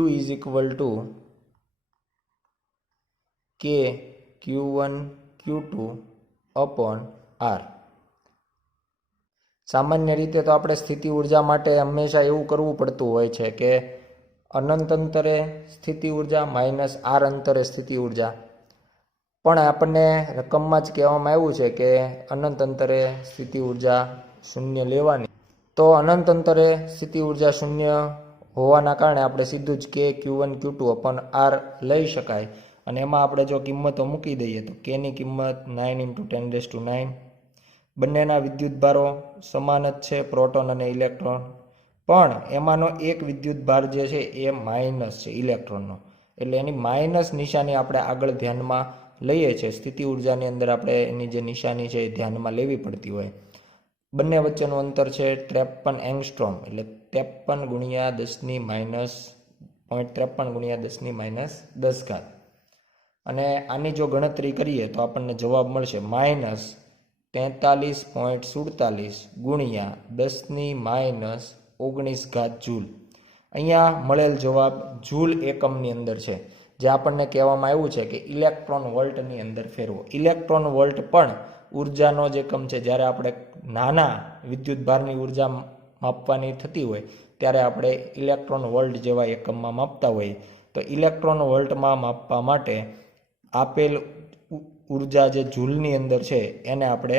U = K Q1 Q2/R. સામાન્ય રીતે તો આપણે સ્થિતિ ઉર્જા માટે હંમેશા એવું કરવું પડતું હોય છે કે અનંત અંતરે સ્થિતિ ઉર્જા માઇનસ r અંતરે સ્થિતિ ઉર્જા. પણ આપણને રકમમાં જ કહેવામાં આવ્યું છે કે અનંત અંતરે સ્થિતિ ઉર્જા 0 લેવાની. તો અનંત અંતરે સ્થિતિ ઉર્જા 0 હોવાના કારણે આપણે સીધું જ K Q1 Q2/R લઈ શકાય. અને એમાં આપણે જો કિંમતો મૂકી દઈએ તો K ની કિંમત 9 × 10⁹. બંનેના વિદ્યુતભારો સમાન જ છે, પ્રોટોન અને ઇલેક્ટ્રોન. પણ એમાંનો એક વિદ્યુતભાર જે છે એ માઇનસ છે ઇલેક્ટ્રોનનો. એટલે એની માઇનસ નિશાની આપણે આગળ ધ્યાનમાં લઈએ છીએ. સ્થિતિ ઉર્જાની અંદર આપણે એની જે નિશાની છે એ ધ્યાનમાં લેવી પડતી હોય. બંને વચ્ચેનું અંતર છે 53 એંગસ્ટ્રોમ એટલે 53 × 10⁻⁻10. અને આની જો ગણતરી કરીએ તો આપણને જવાબ મળશે -43.47 × 10⁻−19 જૂલ. અહીંયા મળેલ જવાબ જૂલ એકમની અંદર છે. જે આપણને કહેવામાં આવ્યું છે કે ઇલેક્ટ્રોન વોલ્ટની અંદર ફેરવો. ઇલેક્ટ્રોન વોલ્ટ પણ ઉર્જાનો જ એકમ છે. જ્યારે આપણે નાના વિદ્યુતભારની ઉર્જા માપવાની થતી હોય ત્યારે આપણે ઇલેક્ટ્રોન વોલ્ટ જેવા એકમમાં માપતા હોઈએ. તો ઇલેક્ટ્રોન વોલ્ટમાં માપવા માટે આપેલ ઉર્જા જે જૂલની અંદર છે એને આપણે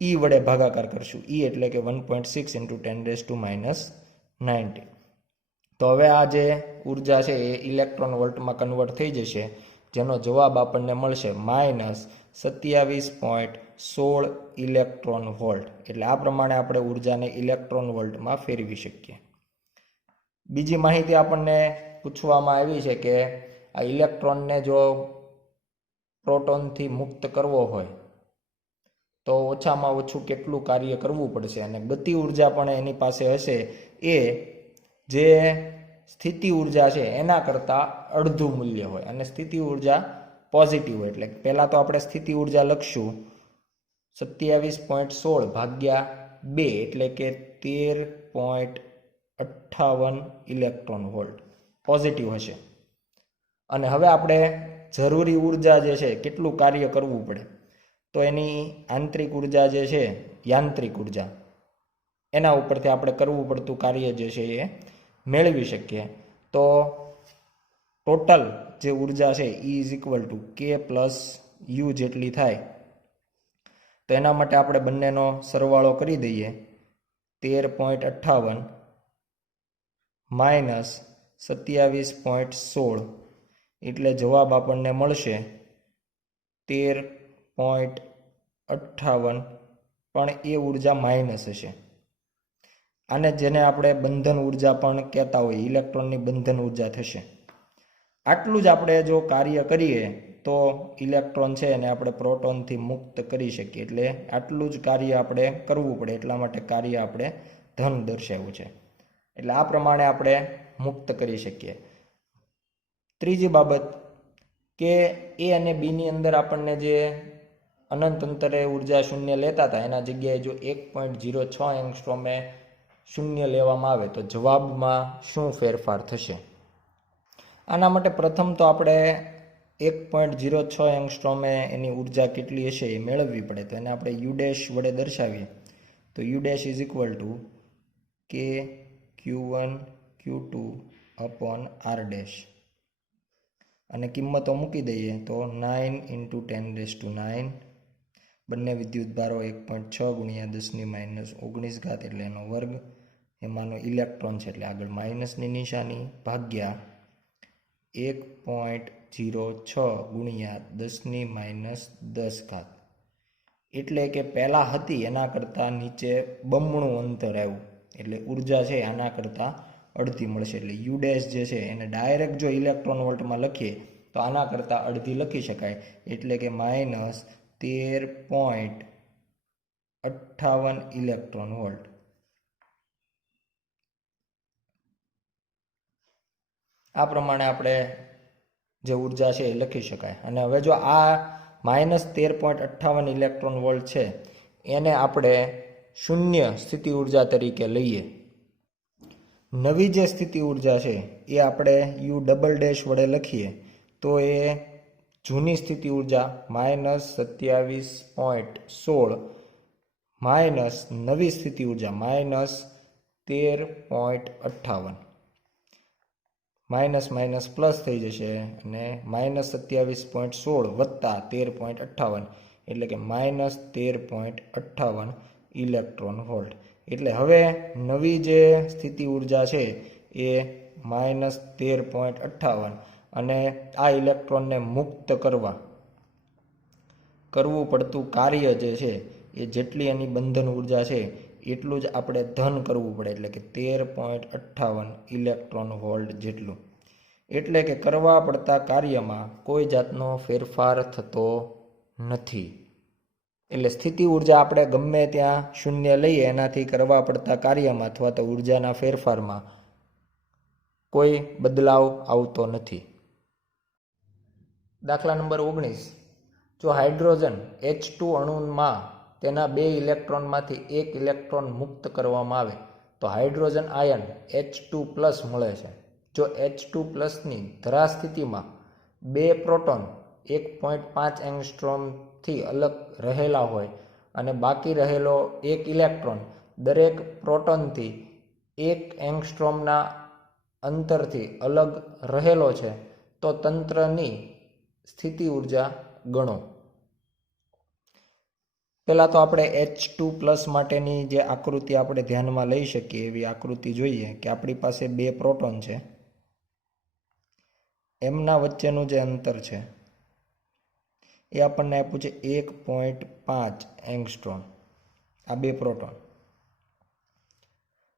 E વડે ભાગાકાર કરશું. E એટલે કે 1.6 × 10⁻90. તો હવે આ જે ઉર્જા છે એ ઇલેક્ટ્રોન વોલ્ટમાં કન્વર્ટ થઈ જશે, જેનો જવાબ આપણને મળશે -27.16 ઇલેક્ટ્રોન વોલ્ટ. એટલે આ પ્રમાણે આપણે ઉર્જાને ઇલેક્ટ્રોન વોલ્ટમાં ફેરવી શકીએ. બીજી માહિતી આપણને પૂછવામાં આવી છે કે આ ઇલેક્ટ્રોનને જો પ્રોટોનથી મુક્ત કરવો હોય તો ઓછામાં ઓછું કેટલું કાર્ય કરવું પડશે, અને ગતિ ઉર્જા પણ એની પાસે હશે એ જે સ્થિતિ ઉર્જા છે એના કરતાં અડધું મૂલ્ય હોય, અને સ્થિતિ ઉર્જા પોઝિટિવ હોય. એટલે પહેલાં તો આપણે સ્થિતિ ઉર્જા લખશું 27.16 ભાગ્યા 2 એટલે કે 13.58 ઇલેક્ટ્રોન વોલ્ટ પોઝિટિવ હશે. અને હવે આપણે જરૂરી ઉર્જા જે છે કેટલું કાર્ય કરવું પડે, તો એની આંતરિક ઉર્જા જે છે, યાંત્રિક ઉર્જા, એના ઉપરથી આપણે કરવું પડતું કાર્ય જે છે એ મેળવી શકીએ. તો ટોટલ જે ઉર્જા છે E = K + U જેટલી થાય. તો એના માટે આપણે બંનેનો સરવાળો કરી દઈએ. 13.58 - 27.16 એટલે જવાબ આપણને મળશે 13.58, પણ એ ઉર્જા માઇનસ હશે. આને જેને આપણે બંધન ઉર્જા પણ કહેતા હોઈએ, ઇલેક્ટ્રોનની બંધન ઉર્જા થશે. આટલું જ આપણે જો કાર્ય કરીએ તો ઇલેક્ટ્રોન છે એને આપણે પ્રોટોનથી મુક્ત કરી શકીએ. એટલે આટલું જ કાર્ય આપણે કરવું પડે, એટલા માટે કાર્ય આપણે ધન દર્શાવ્યું છે. એટલે આ પ્રમાણે આપણે મુક્ત કરી શકીએ. ત્રીજી બાબત કે એ અને બીની અંદર આપણને જે અનંત અંતરે ઉર્જા શૂન્ય લેતા હતા એના જગ્યાએ જો 1.06 એંગસ્ટ્રોમે શૂન્ય લેવામાં આવે તો જવાબમાં શું ફેરફાર થશે? આના માટે પ્રથમ તો આપણે 1.06 એંગસ્ટ્રોમે એની ઉર્જા કેટલી હશે એ મેળવવી પડે. તો એને આપણે U' વડે દર્શાવીએ. તો U' = K Q1 Q2 / R', અને કિંમતો મૂકી દઈએ તો 9 × 10⁹, બંને વિદ્યુતભારો 1.6 × 10⁻19 એટલે એનો વર્ગ, એમાંનો ઇલેક્ટ્રોન છે એટલે આગળ માઇનસની નિશાની, ભાગ્યા 1.06 × 10⁻10, એટલે કે પહેલાં હતી એના કરતાં નીચે બમણું અંતર આવ્યું. એટલે ઉર્જા છે આના કરતાં અડધી મળશે. એટલે U' જે છે એને ડાયરેક્ટ જો ઇલેક્ટ્રોન વોલ્ટમાં લખીએ તો આના કરતાં અડધી લખી શકાય. એટલે કે -13.58 ઇલેક્ટ્રોન વોલ્ટ. આ પ્રમાણે આપણે જે ઉર્જા છે એ લખી શકાય. અને હવે જો આ -13.58 ઇલેક્ટ્રોન વોલ્ટ છે એને આપણે શૂન્ય સ્થિતિ ઉર્જા તરીકે લઈએ. નવી જે સ્થિતિ ઉર્જા છે એ આપણે U' વડે લખીએ તો એ જૂની સ્થિતિ ઉર્જા -27.16 માઇનસ નવી સ્થિતિ ઉર્જા -13.58, માઇનસ માઇનસ પ્લસ થઈ જશે અને -27.16 વત્તા 13.58 એટલે કે -13.58 ઇલેક્ટ્રોન વોલ્ટ. એટલે હવે નવી જે સ્થિતિ ઉર્જા છે એ -13.58, અને આ ઇલેક્ટ્રોનને મુક્ત કરવું પડતું કાર્ય જે છે એ જેટલી એની બંધન ઉર્જા છે એટલું જ આપણે ધન કરવું પડે. એટલે કે 13.58 ઇલેક્ટ્રોન વોલ્ટ જેટલું. એટલે કે કરવા પડતા કાર્યમાં કોઈ જાતનો ફેરફાર થતો નથી. એટલે સ્થિતિ ઉર્જા આપણે ગમે ત્યાં શૂન્ય લઈએ એનાથી કરવા પડતા કાર્યમાં અથવા તો ઉર્જાના ફેરફારમાં કોઈ બદલાવ આવતો નથી. દાખલા નંબર 19. જો હાઇડ્રોજન H2 અણુમાં તેના 2 ઇલેક્ટ્રોનમાંથી 1 ઇલેક્ટ્રોન મુક્ત કરવામાં આવે તો હાઇડ્રોજન આયન H2+ મળે છે. જો H2+ની ધરા સ્થિતિમાં 2 પ્રોટોન 1.5 એંગસ્ટ્રોમથી અલગ રહેલા હોય અને બાકી રહેલો 1 ઇલેક્ટ્રોન દરેક પ્રોટોનથી 1 એંગસ્ટ્રોમના અંતરથી અલગ રહેલો છે તો તંત્રની સ્થિતિ ઉર્જા ગણો. પહેલાં તો આપણે H2+ માટેની જે આકૃતિ આપણે ધ્યાનમાં લઈ શકીએ એવી આકૃતિ જોઈએ કે આપણી પાસે 2 પ્રોટોન છે, એમના વચ્ચેનું જે અંતર છે એ આપણને આપ્યું છે 1.5 એંગસ્ટ્રોમ, આ 2 પ્રોટોન,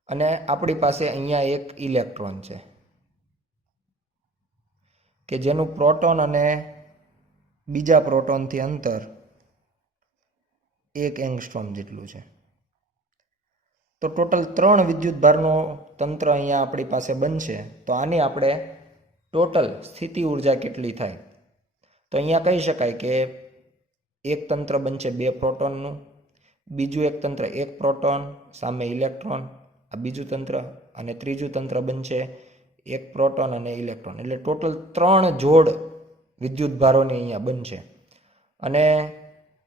અને આપણી પાસે અહીંયા એક ઇલેક્ટ્રોન છે કે જેનું પ્રોટોન અને બીજા પ્રોટોનથી અંતર 1 એંગસ્ટ્રોમ જેટલું છે. તો ટોટલ 3 વિદ્યુતભારનો તંત્ર અહીંયા આપણી પાસે બનશે. તો આની આપણે ટોટલ સ્થિતિ ઉર્જા કેટલી થાય, તો અહીંયા કહી શકાય કે એક તંત્ર બનશે 2 પ્રોટોનનું, બીજું એક તંત્ર 1 પ્રોટોન સામે ઇલેક્ટ્રોન, આ બીજું તંત્ર, અને ત્રીજું તંત્ર બનશે 1 પ્રોટોન અને ઇલેક્ટ્રોન. એટલે ટોટલ 3 જોડ વિદ્યુતભારોની અહીંયા બનશે. અને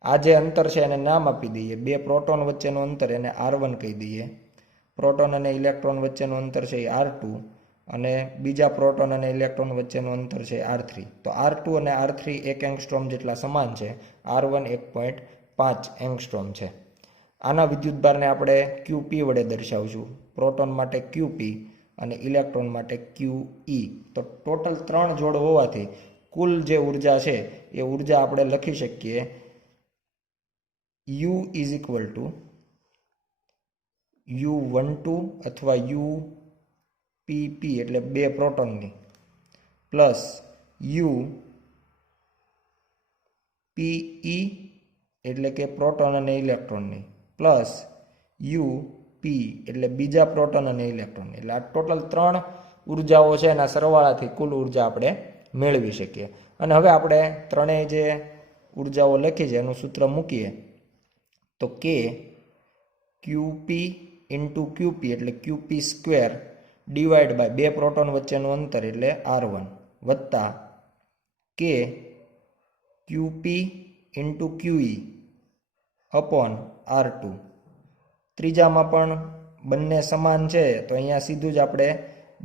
આ જે અંતર છે એને નામ આપી દઈએ, 2 પ્રોટોન વચ્ચેનું અંતર એને R1 કહી દઈએ, પ્રોટોન અને ઇલેક્ટ્રોન વચ્ચેનું અંતર છે એ R2, અને બીજા પ્રોટોન અને ઇલેક્ટ્રોન વચ્ચેનું અંતર છે R3. તો R2 અને R3 1 એંગસ્ટ્રોમ જેટલા સમાન છે, R1 1.5 એંગસ્ટ્રોમ છે. આના વિદ્યુતભારને આપણે QP વડે દર્શાવશું, પ્રોટોન માટે QP અને ઇલેક્ટ્રોન માટે QE. તો ટોટલ 3 જોડ હોવાથી કુલ જે ઉર્જા છે એ ઉર્જા આપણે લખી શકીએ U is equal two U12 અથવા UPP એટલે 2 પ્રોટોનની પ્લસ UPE એટલે કે પ્રોટોન અને ઇલેક્ટ્રોનની પ્લસ UP એટલે બીજા પ્રોટોન અને ઇલેક્ટ્રોનની. એટલે આ ટોટલ 3 ઉર્જાઓ છે એના સરવાળાથી કુલ ઉર્જા આપણે મેળવી શકીએ. અને હવે આપણે ત્રણેય જે ઉર્જાઓ લખી છે એનું સૂત્ર મૂકીએ તો K QP ઇન્ટુ QP એટલે QP square divide by 2 proton વચ્ચેનું અંતર એટલે R1 વત્તા K QP into QE upon R2. ત્રીજામાં પણ બંને સમાન છે તો અહીંયા સીધું જ આપણે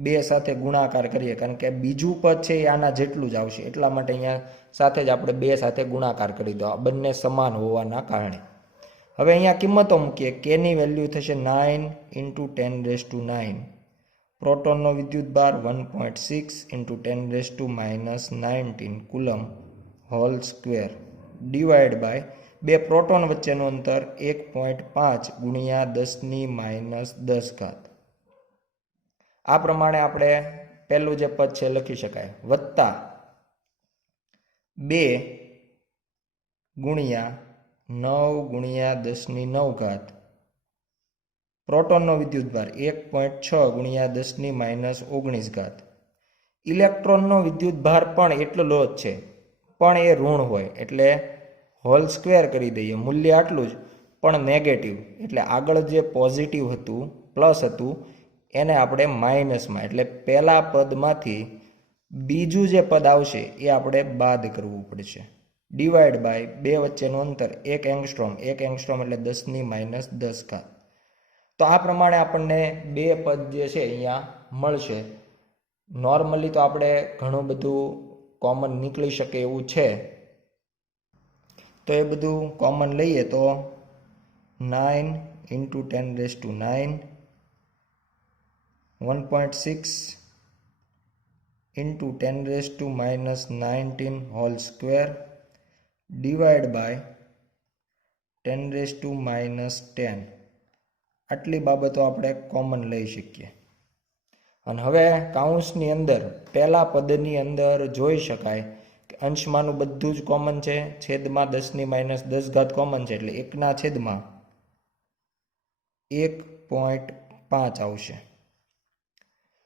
2 સાથે ગુણાકાર કરીએ, કારણ કે બીજું પદ છે એ આના જેટલું જ આવશે, એટલા માટે અહીંયા સાથે જ આપણે 2 સાથે ગુણાકાર કરી દો, બંને સમાન હોવાના કારણે. હવે અહીંયા કિંમતો મૂકીએ. Kની વેલ્યુ થશે 9 ઇન્ટુ 10⁻⁹, પ્રોટોનનો વિદ્યુતભાર 1.6 into 10⁻⁻19 coulomb whole square divide by 2 proton વચ્ચેનું અંતર 1.5 ગુણ્યા 10⁻10. આ પ્રમાણે આપણે પહેલું જે પદ છે લખી શકાય, વત્તા 2 ગુણ્યા 9 ગુણ્યા 10⁹, પ્રોટોનનો વિદ્યુતભાર 1.6 ગુણ્યા 10⁻19. ઇલેક્ટ્રોનનો વિદ્યુતભાર પણ એટલો જ છે, પણ એ ઋણ હોય એટલે હોલ સ્ક્વેર કરી દઈએ, મૂલ્ય આટલું જ પણ નેગેટિવ, એટલે આગળ જે પોઝિટિવ હતું પ્લસ હતું એને આપણે માઇનસમાં, એટલે પહેલા પદમાંથી બીજું જે પદ આવશે એ આપણે બાદ કરવું પડશે, ડિવાઈડ બાય 2 વચ્ચેનું અંતર 1 એંગસ્ટ્રોમ, 1 એંગસ્ટ્રોમ એટલે 10⁻10. તો આ પ્રમાણે આપણને 2 પદ જે છે અહીંયા મળશે. નોર્મલી તો આપણે ઘણું બધું કોમન નીકળી શકે એવું છે, તો એ બધું કોમન લઈએ તો 9 into 10⁹, 1.6 into 10⁻19 whole square divide by 10⁻10. આટલી બાબતો આપણે કોમન લઈ શકીએ. અને હવે કાઉન્સની અંદર પહેલા પદની અંદર જોઈ શકાય કે અંશમાંનું બધું જ કોમન છે, છેદમાં 10⁻10 કોમન છે, એટલે 1/1.5 આવશે.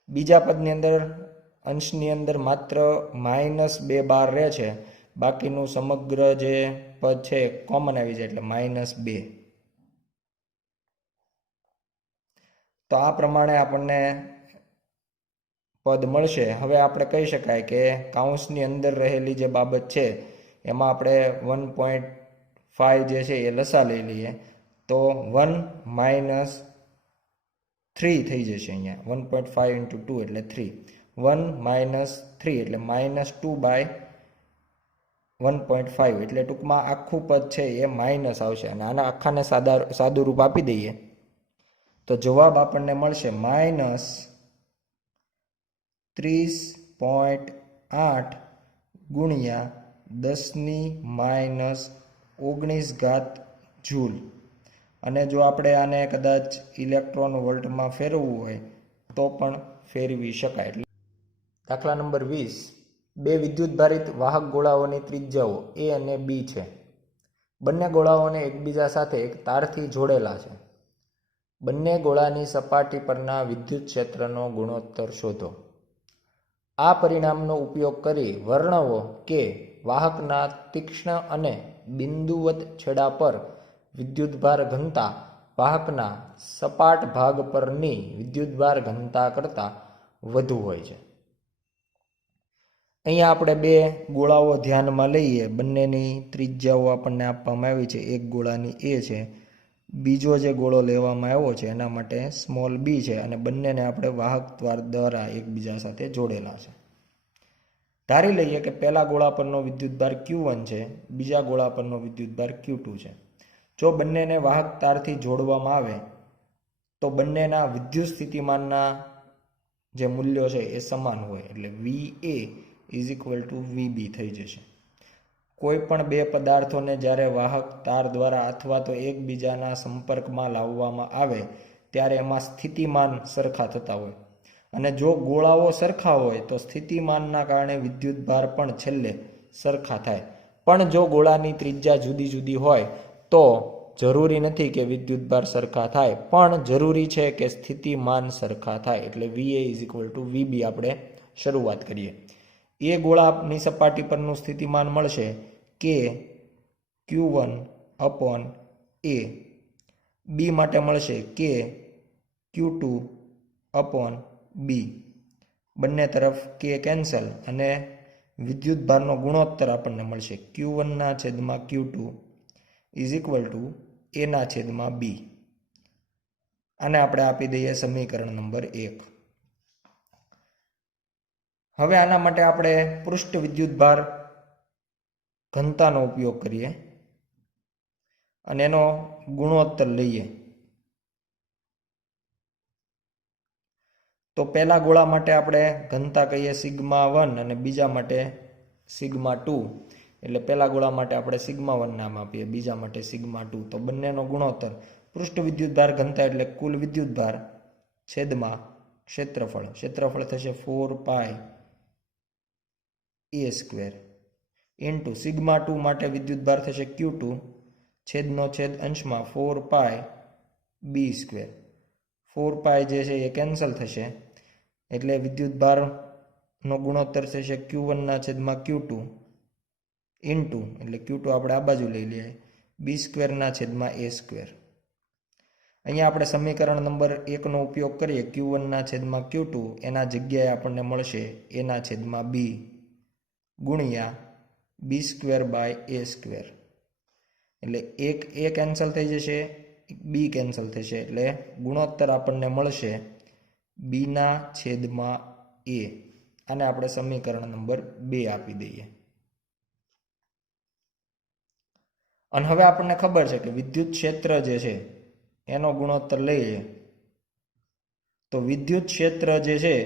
બીજા પદની અંદર અંશની અંદર માત્ર -2 બાર રહે છે, બાકીનું સમગ્ર જે પદ છે કોમન આવી જાય એટલે -2. તો આ પ્રમાણે આપણને પદ મળશે. હવે આપણે કહી શકાય કે કાઉન્સની અંદર રહેલી જે બાબત છે એમાં આપણે 1.5 જે છે એ લસા લઈ લઈએ તો 1 - 3 થઈ જશે. અહીંયા 1.5 ઇન્ટુ 2 એટલે 3, 1 - 3 એટલે -2/3 1.5 એટલે ટૂંકમાં આખું પદ છે એ માઇનસ આવશે અને આના આખાને સાદું રૂપ આપી દઈએ તો જવાબ આપણને મળશે -30.8 ગુણ્યા 10⁻⁹ જૂલ. અને જો આપણે આને કદાચ ઇલેક્ટ્રોન વોલ્ટમાં ફેરવવું હોય તો પણ ફેરવી શકાય. એટલે દાખલા નંબર 20, બે વિદ્યુતભારિત વાહક ગોળાઓની ત્રિજ્યાઓ એ અને બી છે. બંને ગોળાઓને એકબીજા સાથે એક તારથી જોડેલા છે. બંને ગોળાની સપાટી પરના વિદ્યુત ક્ષેત્રનો ગુણોત્તર શોધો. આ પરિણામનો ઉપયોગ કરી વર્ણવો કે વાહકના તીક્ષ્ણ અને બિંદુવત છેડા પર વિદ્યુતભાર ઘનતા વાહકના સપાટ ભાગ પરની વિદ્યુતભાર ઘનતા કરતાં વધુ હોય છે. અહીંયા આપણે બે ગોળાઓ ધ્યાનમાં લઈએ. બંનેની ત્રિજ્યાઓ આપણને આપવામાં આવી છે. એક ગોળાની એ છે, બીજો જે ગોળો લેવામાં આવ્યો છે એના માટે સ્મોલ બી છે અને બંનેને આપણે વાહક દ્વારા એકબીજા સાથે જોડેલા છે. ધારી લઈએ કે પહેલા ગોળા પરનો વિદ્યુતભાર Q1 છે, બીજા ગોળા પરનો વિદ્યુતભાર Q2 છે. જો બંનેને વાહક તારથી જોડવામાં આવે તો બંનેના વિદ્યુત સ્થિતિમાનના જે મૂલ્યો છે એ સમાન હોય એટલે VA = VB થઈ જશે. કોઈ પણ બે પદાર્થોને જ્યારે વાહક તાર દ્વારા અથવા તો એકબીજાના સંપર્કમાં લાવવામાં આવે ત્યારે એમાં સ્થિતિમાન સરખા થતા હોય અને જો ગોળાઓ સરખા હોય તો સ્થિતિમાનના કારણે વિદ્યુતભાર પણ છેલ્લે સરખા થાય. પણ જો ગોળાની ત્રિજ્યા જુદી જુદી હોય તો જરૂરી નથી કે વિદ્યુતભાર સરખા થાય, પણ જરૂરી છે કે સ્થિતિમાન સરખા થાય. એટલે VA = VB આપણે શરૂઆત કરીએ. એ ગોળાની સપાટી પરનું સ્થિતિમાન મળશે કે Q1/A. બી માટે મળશે કે Q2/B. બંને તરફ કે કેન્સલ અને વિદ્યુતભારનો ગુણોત્તર આપણને મળશે Q1/Q2 = A/B. આને આપણે આપી દઈએ સમીકરણ નંબર 1. હવે આના માટે આપણે પૃષ્ઠ વિદ્યુતભાર ઘનતાનો ઉપયોગ કરીએ અને એનો ગુણોત્તર લઈએ. તો પહેલા ગોળા માટે આપણે ઘનતા કહીએ σ1 અને બીજા માટે σ2. એટલે પહેલા ગોળા માટે આપણે σ1 નામ આપીએ, બીજા માટે σ2. તો બંનેનો ગુણોત્તર પૃષ્ઠ વિદ્યુતભાર ઘનતા એટલે કુલ વિદ્યુતભાર છેદમાં ક્ષેત્રફળ. ક્ષેત્રફળ થશે 4πA² ઇન્ટુ σ2 માટે વિદ્યુતભાર થશે Q2 છેદનો છેદ અંશમાં 4πB². 4π જે છે એ કેન્સલ થશે એટલે વિદ્યુતભારનો ગુણોત્તર થશે Q1/Q2 ઇન્ટુ એટલે Q2 આપણે આ બાજુ લઈ લઈએ B²/A². અહીંયા આપણે સમીકરણ નંબર 1નો ઉપયોગ કરીએ Q1/Q2 એના જગ્યાએ આપણને મળશે A/B ગુણ્યા B²/A². એટલે એક A કેન્સલ થઈ જશે, B કેન્સલ થશે એટલે ગુણોત્તર આપણને મળશે B/A. આને આપણે સમીકરણ નંબર 2 આપી દઈએ. અને હવે આપણને ખબર છે કે વિદ્યુત ક્ષેત્ર જે છે એનો ગુણોત્તર લઈએ તો વિદ્યુત ક્ષેત્ર જે છે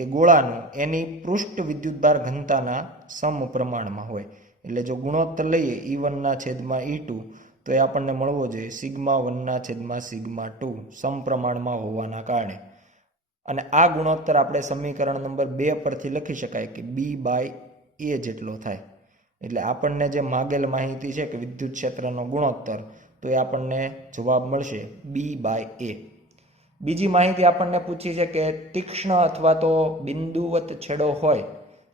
એ ગોળાનું એની પૃષ્ઠ વિદ્યુતભાર ઘનતાના સમપ્રમાણમાં હોય. એટલે જો ગુણોત્તર લઈએ E1/E2 તો એ આપણને મળવો જોઈએ σ1/σ2 સમપ્રમાણમાં હોવાના કારણે. અને આ ગુણોત્તર આપણે સમીકરણ નંબર 2 પરથી લખી શકાય કે B/A જેટલો થાય. એટલે આપણને જે માગેલ માહિતી છે કે વિદ્યુત ક્ષેત્રનો ગુણોત્તર, તો એ આપણને જવાબ મળશે B/A. બીજી માહિતી આપણને પૂછી છે કે તીક્ષ્ણ અથવા તો બિંદુવત છેડો હોય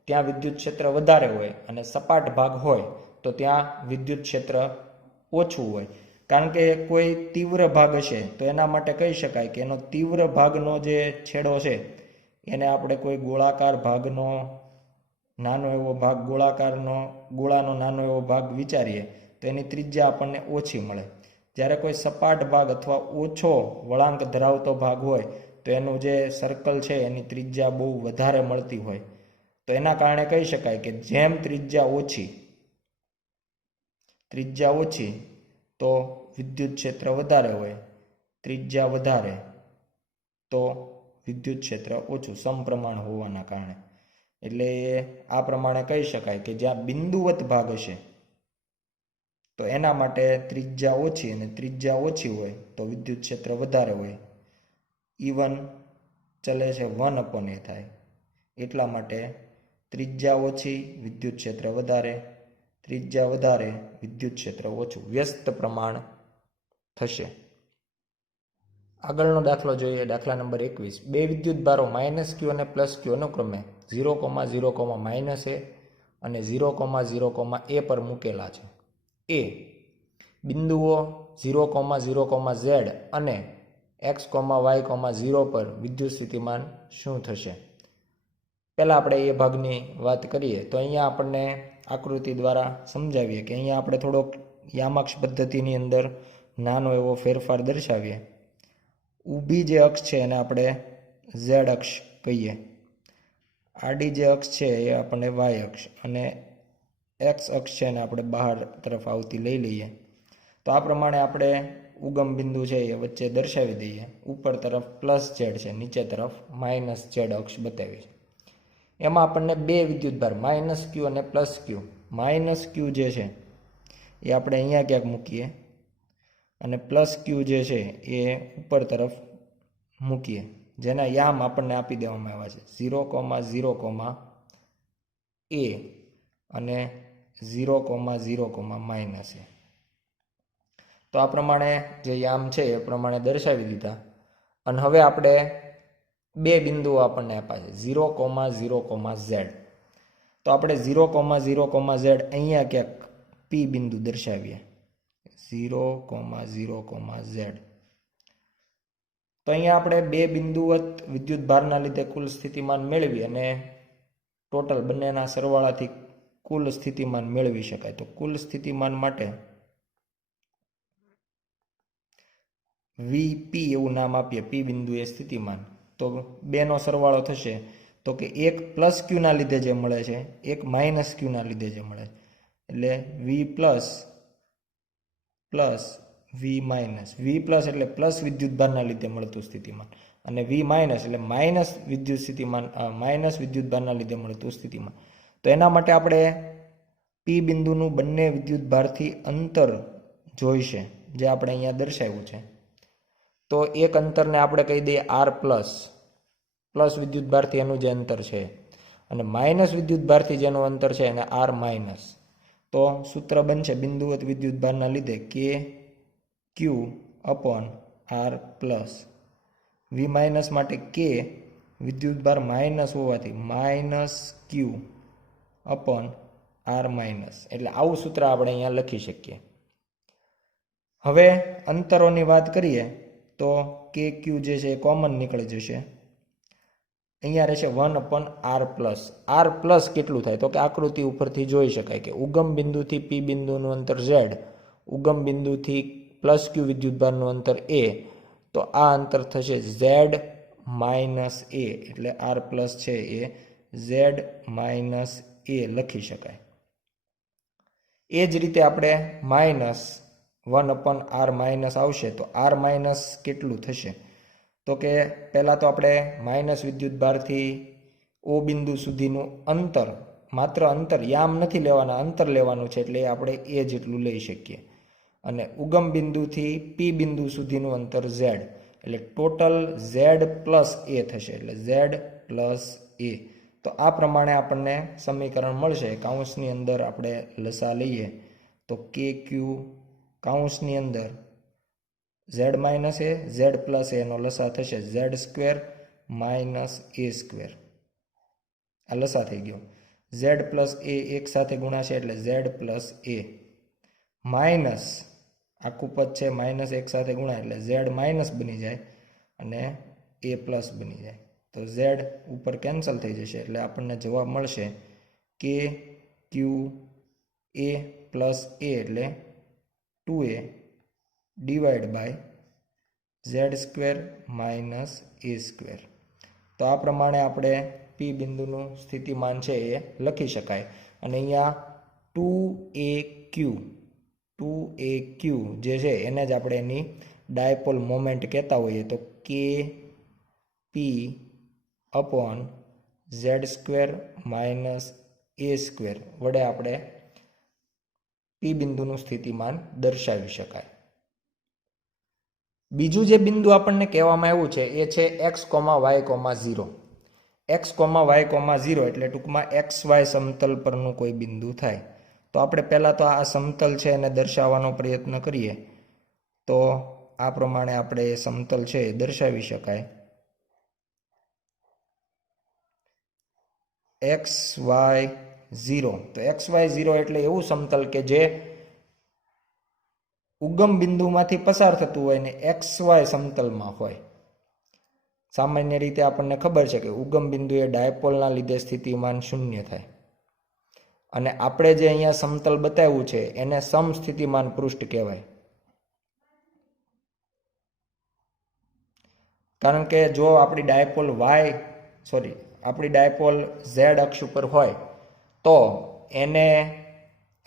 ત્યાં વિદ્યુત ક્ષેત્ર વધારે હોય અને સપાટ ભાગ હોય તો ત્યાં વિદ્યુત ક્ષેત્ર ઓછું હોય. કારણ કે કોઈ તીવ્ર ભાગ હશે તો એના માટે કહી શકાય કે એનો તીવ્ર ભાગનો જે છેડો છે એને આપણે કોઈ ગોળાકાર ભાગનો નાનો એવો ભાગ ગોળાનો નાનો એવો ભાગ વિચારીએ તો એની ત્રિજ્યા આપણને ઓછી મળે. જ્યારે કોઈ સપાટ ભાગ અથવા ઓછો વળાંક ધરાવતો ભાગ હોય તો એનું જે સર્કલ છે એની ત્રિજ્યા બહુ વધારે મળતી હોય. તો એના કારણે કહી શકાય કે જેમ ત્રિજ્યા ઓછી ત્રિજ્યા ઓછી તો વિદ્યુત ક્ષેત્ર વધારે હોય, ત્રિજ્યા વધારે તો વિદ્યુત ક્ષેત્ર ઓછું, સમપ્રમાણ હોવાના કારણે. એટલે આ પ્રમાણે કહી શકાય કે જ્યાં બિંદુવત ભાગ હશે તો એના માટે ત્રિજ્યા ઓછી, અને ત્રિજ્યા ઓછી હોય તો વિદ્યુત ક્ષેત્ર વધારે હોય. E1 ચલે છે 1/a થાય, એટલા માટે ત્રિજ્યા ઓછી વિદ્યુત ક્ષેત્ર વધારે, ત્રિજ્યા વધારે વિદ્યુત ક્ષેત્ર ઓછું, વ્યસ્ત પ્રમાણ થશે. આગળનો દાખલો જોઈએ, દાખલા નંબર 21. બે વિદ્યુત ભારો -q અને +q અનુક્રમે 0,0,-a અને 0,0,a પર મૂકેલા છે. એ બિંદુઓ 0,0,z અને x, y, 0 પર વિદ્યુત સ્થિતિમાન શું થશે? પહેલાં આપણે એ ભાગની વાત કરીએ તો અહીંયા આપણને આકૃતિ દ્વારા સમજાવીએ કે અહીંયા આપણે થોડોક યામાક્ષ પદ્ધતિની અંદર નાનો એવો ફેરફાર દર્શાવીએ. ઊભી જે અક્ષ છે એને આપણે ઝેડ અક્ષ કહીએ, આડી જે અક્ષ છે એ આપણે વાય અક્ષ, અને એક્સ અક્ષ છે એને આપણે બહાર તરફ આવતી લઈ લઈએ. તો આ પ્રમાણે આપણે ઉગમ બિંદુ છે એ વચ્ચે દર્શાવી દઈએ. ઉપર તરફ +z છે, નીચે તરફ -z અક્ષ બતાવી છે. એમાં આપણને બે વિદ્યુતભાર -q અને +q. -q જે છે એ આપણે અહીંયા ક્યાંક મૂકીએ અને +q જે છે એ ઉપર તરફ મૂકીએ, જેના યામ આપણને આપી દેવામાં આવ્યા છે 0,0,a અને 0,0,-a. તો આ પ્રમાણે જે યામ છે એ પ્રમાણે દર્શાવી દીધા. અને હવે આપણે બે બિંદુઓ આપણને આપ્યા છે 0,0,z. તો આપણે 0,0,z અહીંયા ક્યાંક p બિંદુ દર્શાવીએ, 0,0,z. તો અહીંયા આપણે બે બિંદુવત વિદ્યુત ભારના લીધે કુલ સ્થિતિમાન મેળવી અને ટોટલ બંનેના સરવાળાથી કુલ સ્થિતિમાન મેળવી શકાય. તો કુલ સ્થિતિમાન માટે Vp એવું નામ આપીએ, p બિંદુ એ સ્થિતિમાન. તો બેનો સરવાળો થશે તો કે એક +q ના લીધે જે મળે છે, એક -q ના લીધે જે મળે છે, એટલે V plus V minus. V plus એટલે પ્લસ વિદ્યુત ભારના લીધે મળતું સ્થિતિમાન, અને V માઇનસ એટલે માઇનસ વિદ્યુત સ્થિતિમાન, માઇનસ વિદ્યુત ભારના લીધે મળતું સ્થિતિમાન. તો એના માટે આપણે P બિંદુનું બંને વિદ્યુત ભારથી અંતર જોઈશે, જે આપણે અહીંયા દર્શાવ્યું છે. તો એક અંતરને આપણે કહી દઈએ R+, પ્લસ વિદ્યુત ભારથી એનું જે અંતર છે, અને માઇનસ વિદ્યુત ભારથી જેનું અંતર છે એને R-. તો સૂત્ર બનશે બિંદુવત વિદ્યુત ભારના લીધે KQ/R+. V માઇનસ માટે K વિદ્યુત ભાર માઇનસ હોવાથી -Q/R-, એટલે આવું સૂત્ર આપણે અહીંયા લખી શકીએ. હવે અંતરોની વાત કરીએ તો KQ જે છે એ કોમન નીકળી જશે. અહીંયા રહેશે 1/R+. R+ કેટલું થાય તો કે આકૃતિ ઉપરથી જોઈ શકાય કે ઉગમ બિંદુથી P બિંદુનું અંતર Z, ઉગમ બિંદુથી +q વિદ્યુતભારનું અંતર A. તો આ અંતર થશે Z - A, એટલે R+ છે એ Z - A લખી શકાય. એ જ રીતે આપણે -1/R- આવશે તો R- કેટલું થશે તો કે પહેલાં તો આપણે માઇનસ વિદ્યુત ભારથી O બિંદુ સુધીનું અંતર, માત્ર અંતર, યામ નથી લેવાના, અંતર લેવાનું છે, એટલે આપણે A જેટલું લઈ શકીએ. અને ઉગમ બિંદુથી P બિંદુ સુધીનું અંતર Z, એટલે ટોટલ Z + A થશે, એટલે Z + A. તો આ પ્રમાણે આપણને સમીકરણ મળશે. કૌંસની અંદર આપણે લસા લઈએ તો KQ કૌંસની અંદર Z - A, Z + A નો લસા થશે Z² - A². આ લસા થઈ ગયો. Z + A એક સાથે ગુણાશે એટલે Z + A, માઇનસ આખું પદ છે માઇનસ એક સાથે ગુણાય એટલે Z- બની જાય અને A+ બની જાય. તો Z ઉપર કેન્સલ થઈ જશે, એટલે આપણને જવાબ મળશે KQ A + A એટલે 2A / Z² - A². તો આ પ્રમાણે આપણે P બિંદુનું સ્થિતિમાન છે એ લખી શકાય. અને અહીંયા 2AQ 2aq જે છે એને જ આપણે એની ડાયપોલ મોમેન્ટ કહેતા હોઈએ. તો કે પી અપોન ઝેડ સ્ક્વેર માઇનસ એ સ્ક્વેર વડે આપણે પી બિંદુનું સ્થિતિમાન દર્શાવી શકાય. બીજું જે બિંદુ આપણને કહેવામાં આવ્યું છે એ છે x,y,0. x,y,0 એટલે ટૂંકમાં XY સમતલ પરનું કોઈ બિંદુ થાય. તો આપણે પહેલાં તો આ સમતલ છે એને દર્શાવવાનો પ્રયત્ન કરીએ. તો આ પ્રમાણે આપણે એ સમતલ છે એ દર્શાવી શકાય. XY0. તો XY0 એટલે એવું સમતલ કે જે ઉગમ બિંદુમાંથી પસાર થતું હોય ને XY સમતલમાં હોય. સામાન્ય રીતે આપણને ખબર છે કે ઉગમ બિંદુએ ડાયપોલના લીધે સ્થિતિમાન શૂન્ય થાય. અને આપણે જે અહીંયા સમતલ બતાવ્યું છે એને સમસ્થિતિમાન પૃષ્ઠ કહેવાય. કારણ કે જો આપણી ડાયપોલ Z અક્ષ ઉપર હોય તો એને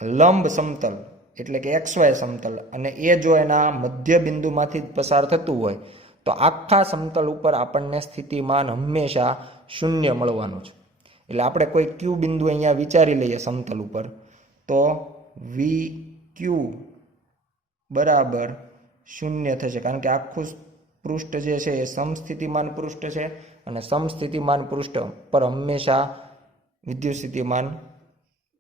લંબ સમતલ એટલે કે XY સમતલ અને એ જો એના મધ્ય બિંદુમાંથી જ પસાર થતું હોય તો આખા સમતલ ઉપર આપણને સ્થિતિમાન હંમેશા શૂન્ય મળવાનું છે. એટલે આપણે કોઈ ક્યુ બિંદુ અહીંયા વિચારી લઈએ સમતલ ઉપર તો VQ બરાબર શૂન્ય થશે. કારણ કે આખું પૃષ્ઠ જે છે એ સમસ્થિતિમાન પૃષ્ઠ છે અને સમસ્થિતિમાન પૃષ્ઠ પર હંમેશા વિદ્યુત સ્થિતિમાન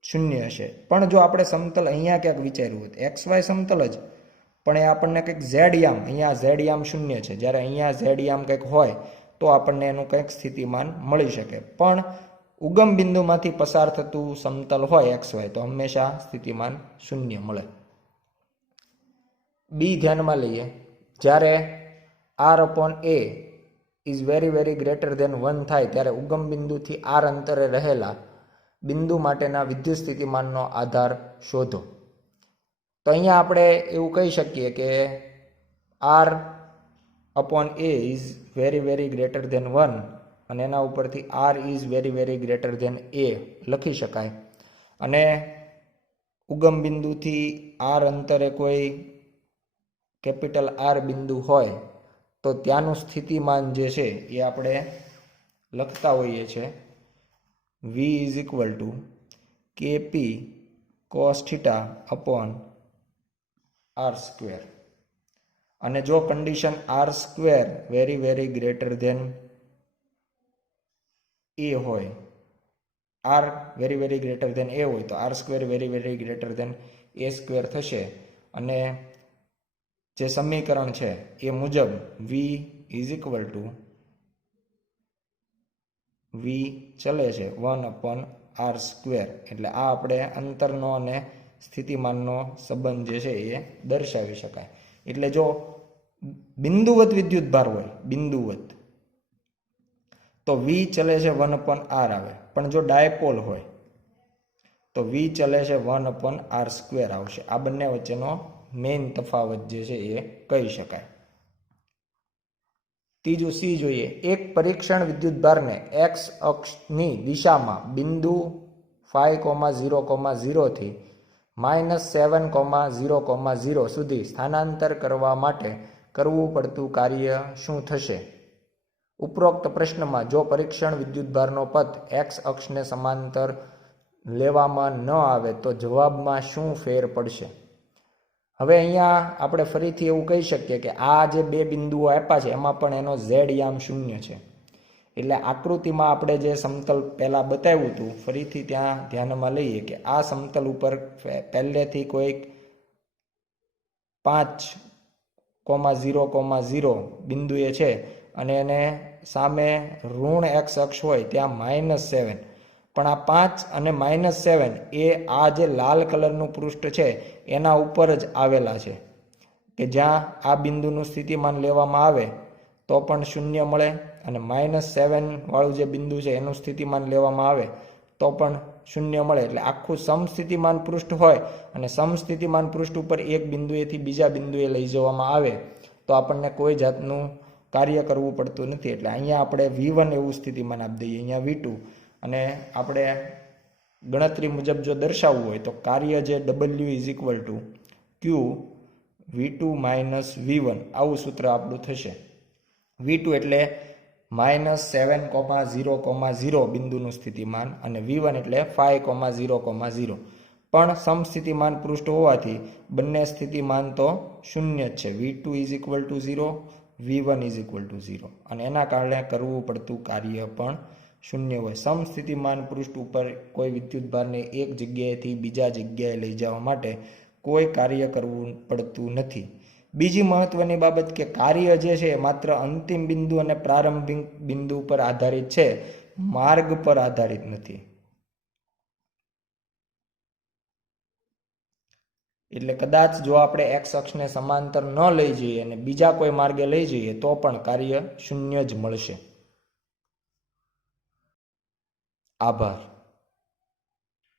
શૂન્ય હશે. પણ જો આપણે સમતલ અહીંયા ક્યાંક વિચાર્યું હોય XY સમતલ જ પણ એ આપણને કંઈક ઝેડ યામ, અહીંયા ઝેડ યામ શૂન્ય છે, જ્યારે અહીંયા ઝેડ યામ કંઈક હોય તો આપણને એનું કંઈક સ્થિતિમાન મળી શકે. પણ ઉગમ બિંદુમાંથી પસાર થતું સમતલ હોય XY તો હંમેશા સ્થિતિમાન શૂન્ય મળે. બી ધ્યાનમાં લઈએ. જ્યારે R/A is very greater than 1 થાય ત્યારે ઉગમ બિંદુથી R અંતરે રહેલા બિંદુ માટેના વિદ્યુત સ્થિતિમાનનો આધાર શોધો. તો અહીંયા આપણે એવું કહી શકીએ કે R/A is very greater than 1 અને એના ઉપરથી R is very greater than A લખી શકાય. અને ઉગમ બિંદુથી R અંતરે કોઈ કેપિટલ R બિંદુ હોય તો ત્યાંનું સ્થિતિમાન જે છે એ આપણે લખતા હોઈએ છીએ V is equal to KP cos theta upon R square. અને જો condition R square very greater than A હોય, R very greater than A હોય તો R square very greater than A square થશે. અને જે સમીકરણ છે એ મુજબ V is equal to V ચલે છે 1/R સ્ક્વેર. એટલે આ આપણે અંતરનો અને સ્થિતિમાનનો સંબંધ જે છે એ દર્શાવી શકાય. એટલે જો બિંદુવત વિદ્યુત ભાર હોય બિંદુવત તો V ચલે છે 1/R આવે. પણ જો ડાયપોલ હોય તો V ચલે છે 1/R સ્ક્વેર આવશે. આ બંને વચ્ચેનો મેઇન તફાવત જે છે એ કહી શકાય. ત્રીજું સી જોઈએ. એક પરીક્ષણ વિદ્યુતભારને x અક્ષની દિશામાં બિંદુ 5,0,0 થી -7,0,0 સુધી સ્થાનાંતર કરવા માટે કરવું પડતું કાર્ય શું થશે? ઉપરોક્ત પ્રશ્નમાં જો પરીક્ષણ વિદ્યુતભારનો પથ x અક્ષને સમાંતર લેવામાં ન આવે તો જવાબમાં શું ફેર પડશે? હવે અહીંયા આપણે ફરીથી એવું કહી શકીએ કે આ જે બે બિંદુઓ આપ્યા છે એમાં પણ એનો ઝેડ યામ શૂન્ય છે. એટલે આકૃતિમાં આપણે જે સમતલ પહેલાં બતાવ્યું હતું ફરીથી ત્યાં ધ્યાનમાં લઈએ કે આ સમતલ ઉપર પહેલેથી કોઈક 5,0,0 બિંદુએ છે અને એને સામે ઋણ x અક્ષ હોય ત્યાં -7. પણ આ 5 અને -7 એ આ જે લાલ કલરનું પૃષ્ઠ છે એના ઉપર જ આવેલા છે કે જ્યાં આ બિંદુનું સ્થિતિમાન લેવામાં આવે તો પણ શૂન્ય મળે અને -7 વાળું જે બિંદુ છે એનું સ્થિતિમાન લેવામાં આવે તો પણ શૂન્ય મળે. એટલે આખું સમસ્થિતિમાન પૃષ્ઠ હોય અને સમસ્થિતિમાન પૃષ્ઠ ઉપર એક બિંદુએથી બીજા બિંદુએ લઈ જવામાં આવે તો આપણને કોઈ જાતનું કાર્ય કરવું પડતું નથી. એટલે અહીંયા આપણે V1 એવું સ્થિતિમાન આપી દઈએ, અહીંયા V2. અને આપણે ગણતરી મુજબ જો દર્શાવવું હોય તો કાર્ય જે W is equal two Q Q V2 minus V1 આવું સૂત્ર આપણું થશે. V2 એટલે -7,0,0 બિંદુનું સ્થિતિમાન અને V1 એટલે 5,0,0. પણ સમસ્થિતિમાન પૃષ્ઠ હોવાથી બંને સ્થિતિમાન તો શૂન્ય જ છે. V2 = 0, V1 = 0 અને એના કારણે કરવું પડતું કાર્ય પણ શૂન્ય હોય. સમસ્થિતિમાન પૃષ્ઠ ઉપર કોઈ વિદ્યુતભારને એક જગ્યાએથી બીજા જગ્યાએ લઈ જવા માટે કોઈ કાર્ય કરવું પડતું નથી. બીજી મહત્વની બાબત કે કાર્ય જે છે એ માત્ર અંતિમ બિંદુ અને પ્રારંભિક બિંદુ પર આધારિત છે, માર્ગ પર આધારિત નથી. એટલે કદાચ જો આપણે એક્સ અક્ષને સમાંતર ન લઈ જઈએ અને બીજા કોઈ માર્ગે લઈ જઈએ તો પણ કાર્ય શૂન્ય જ મળશે. આભાર.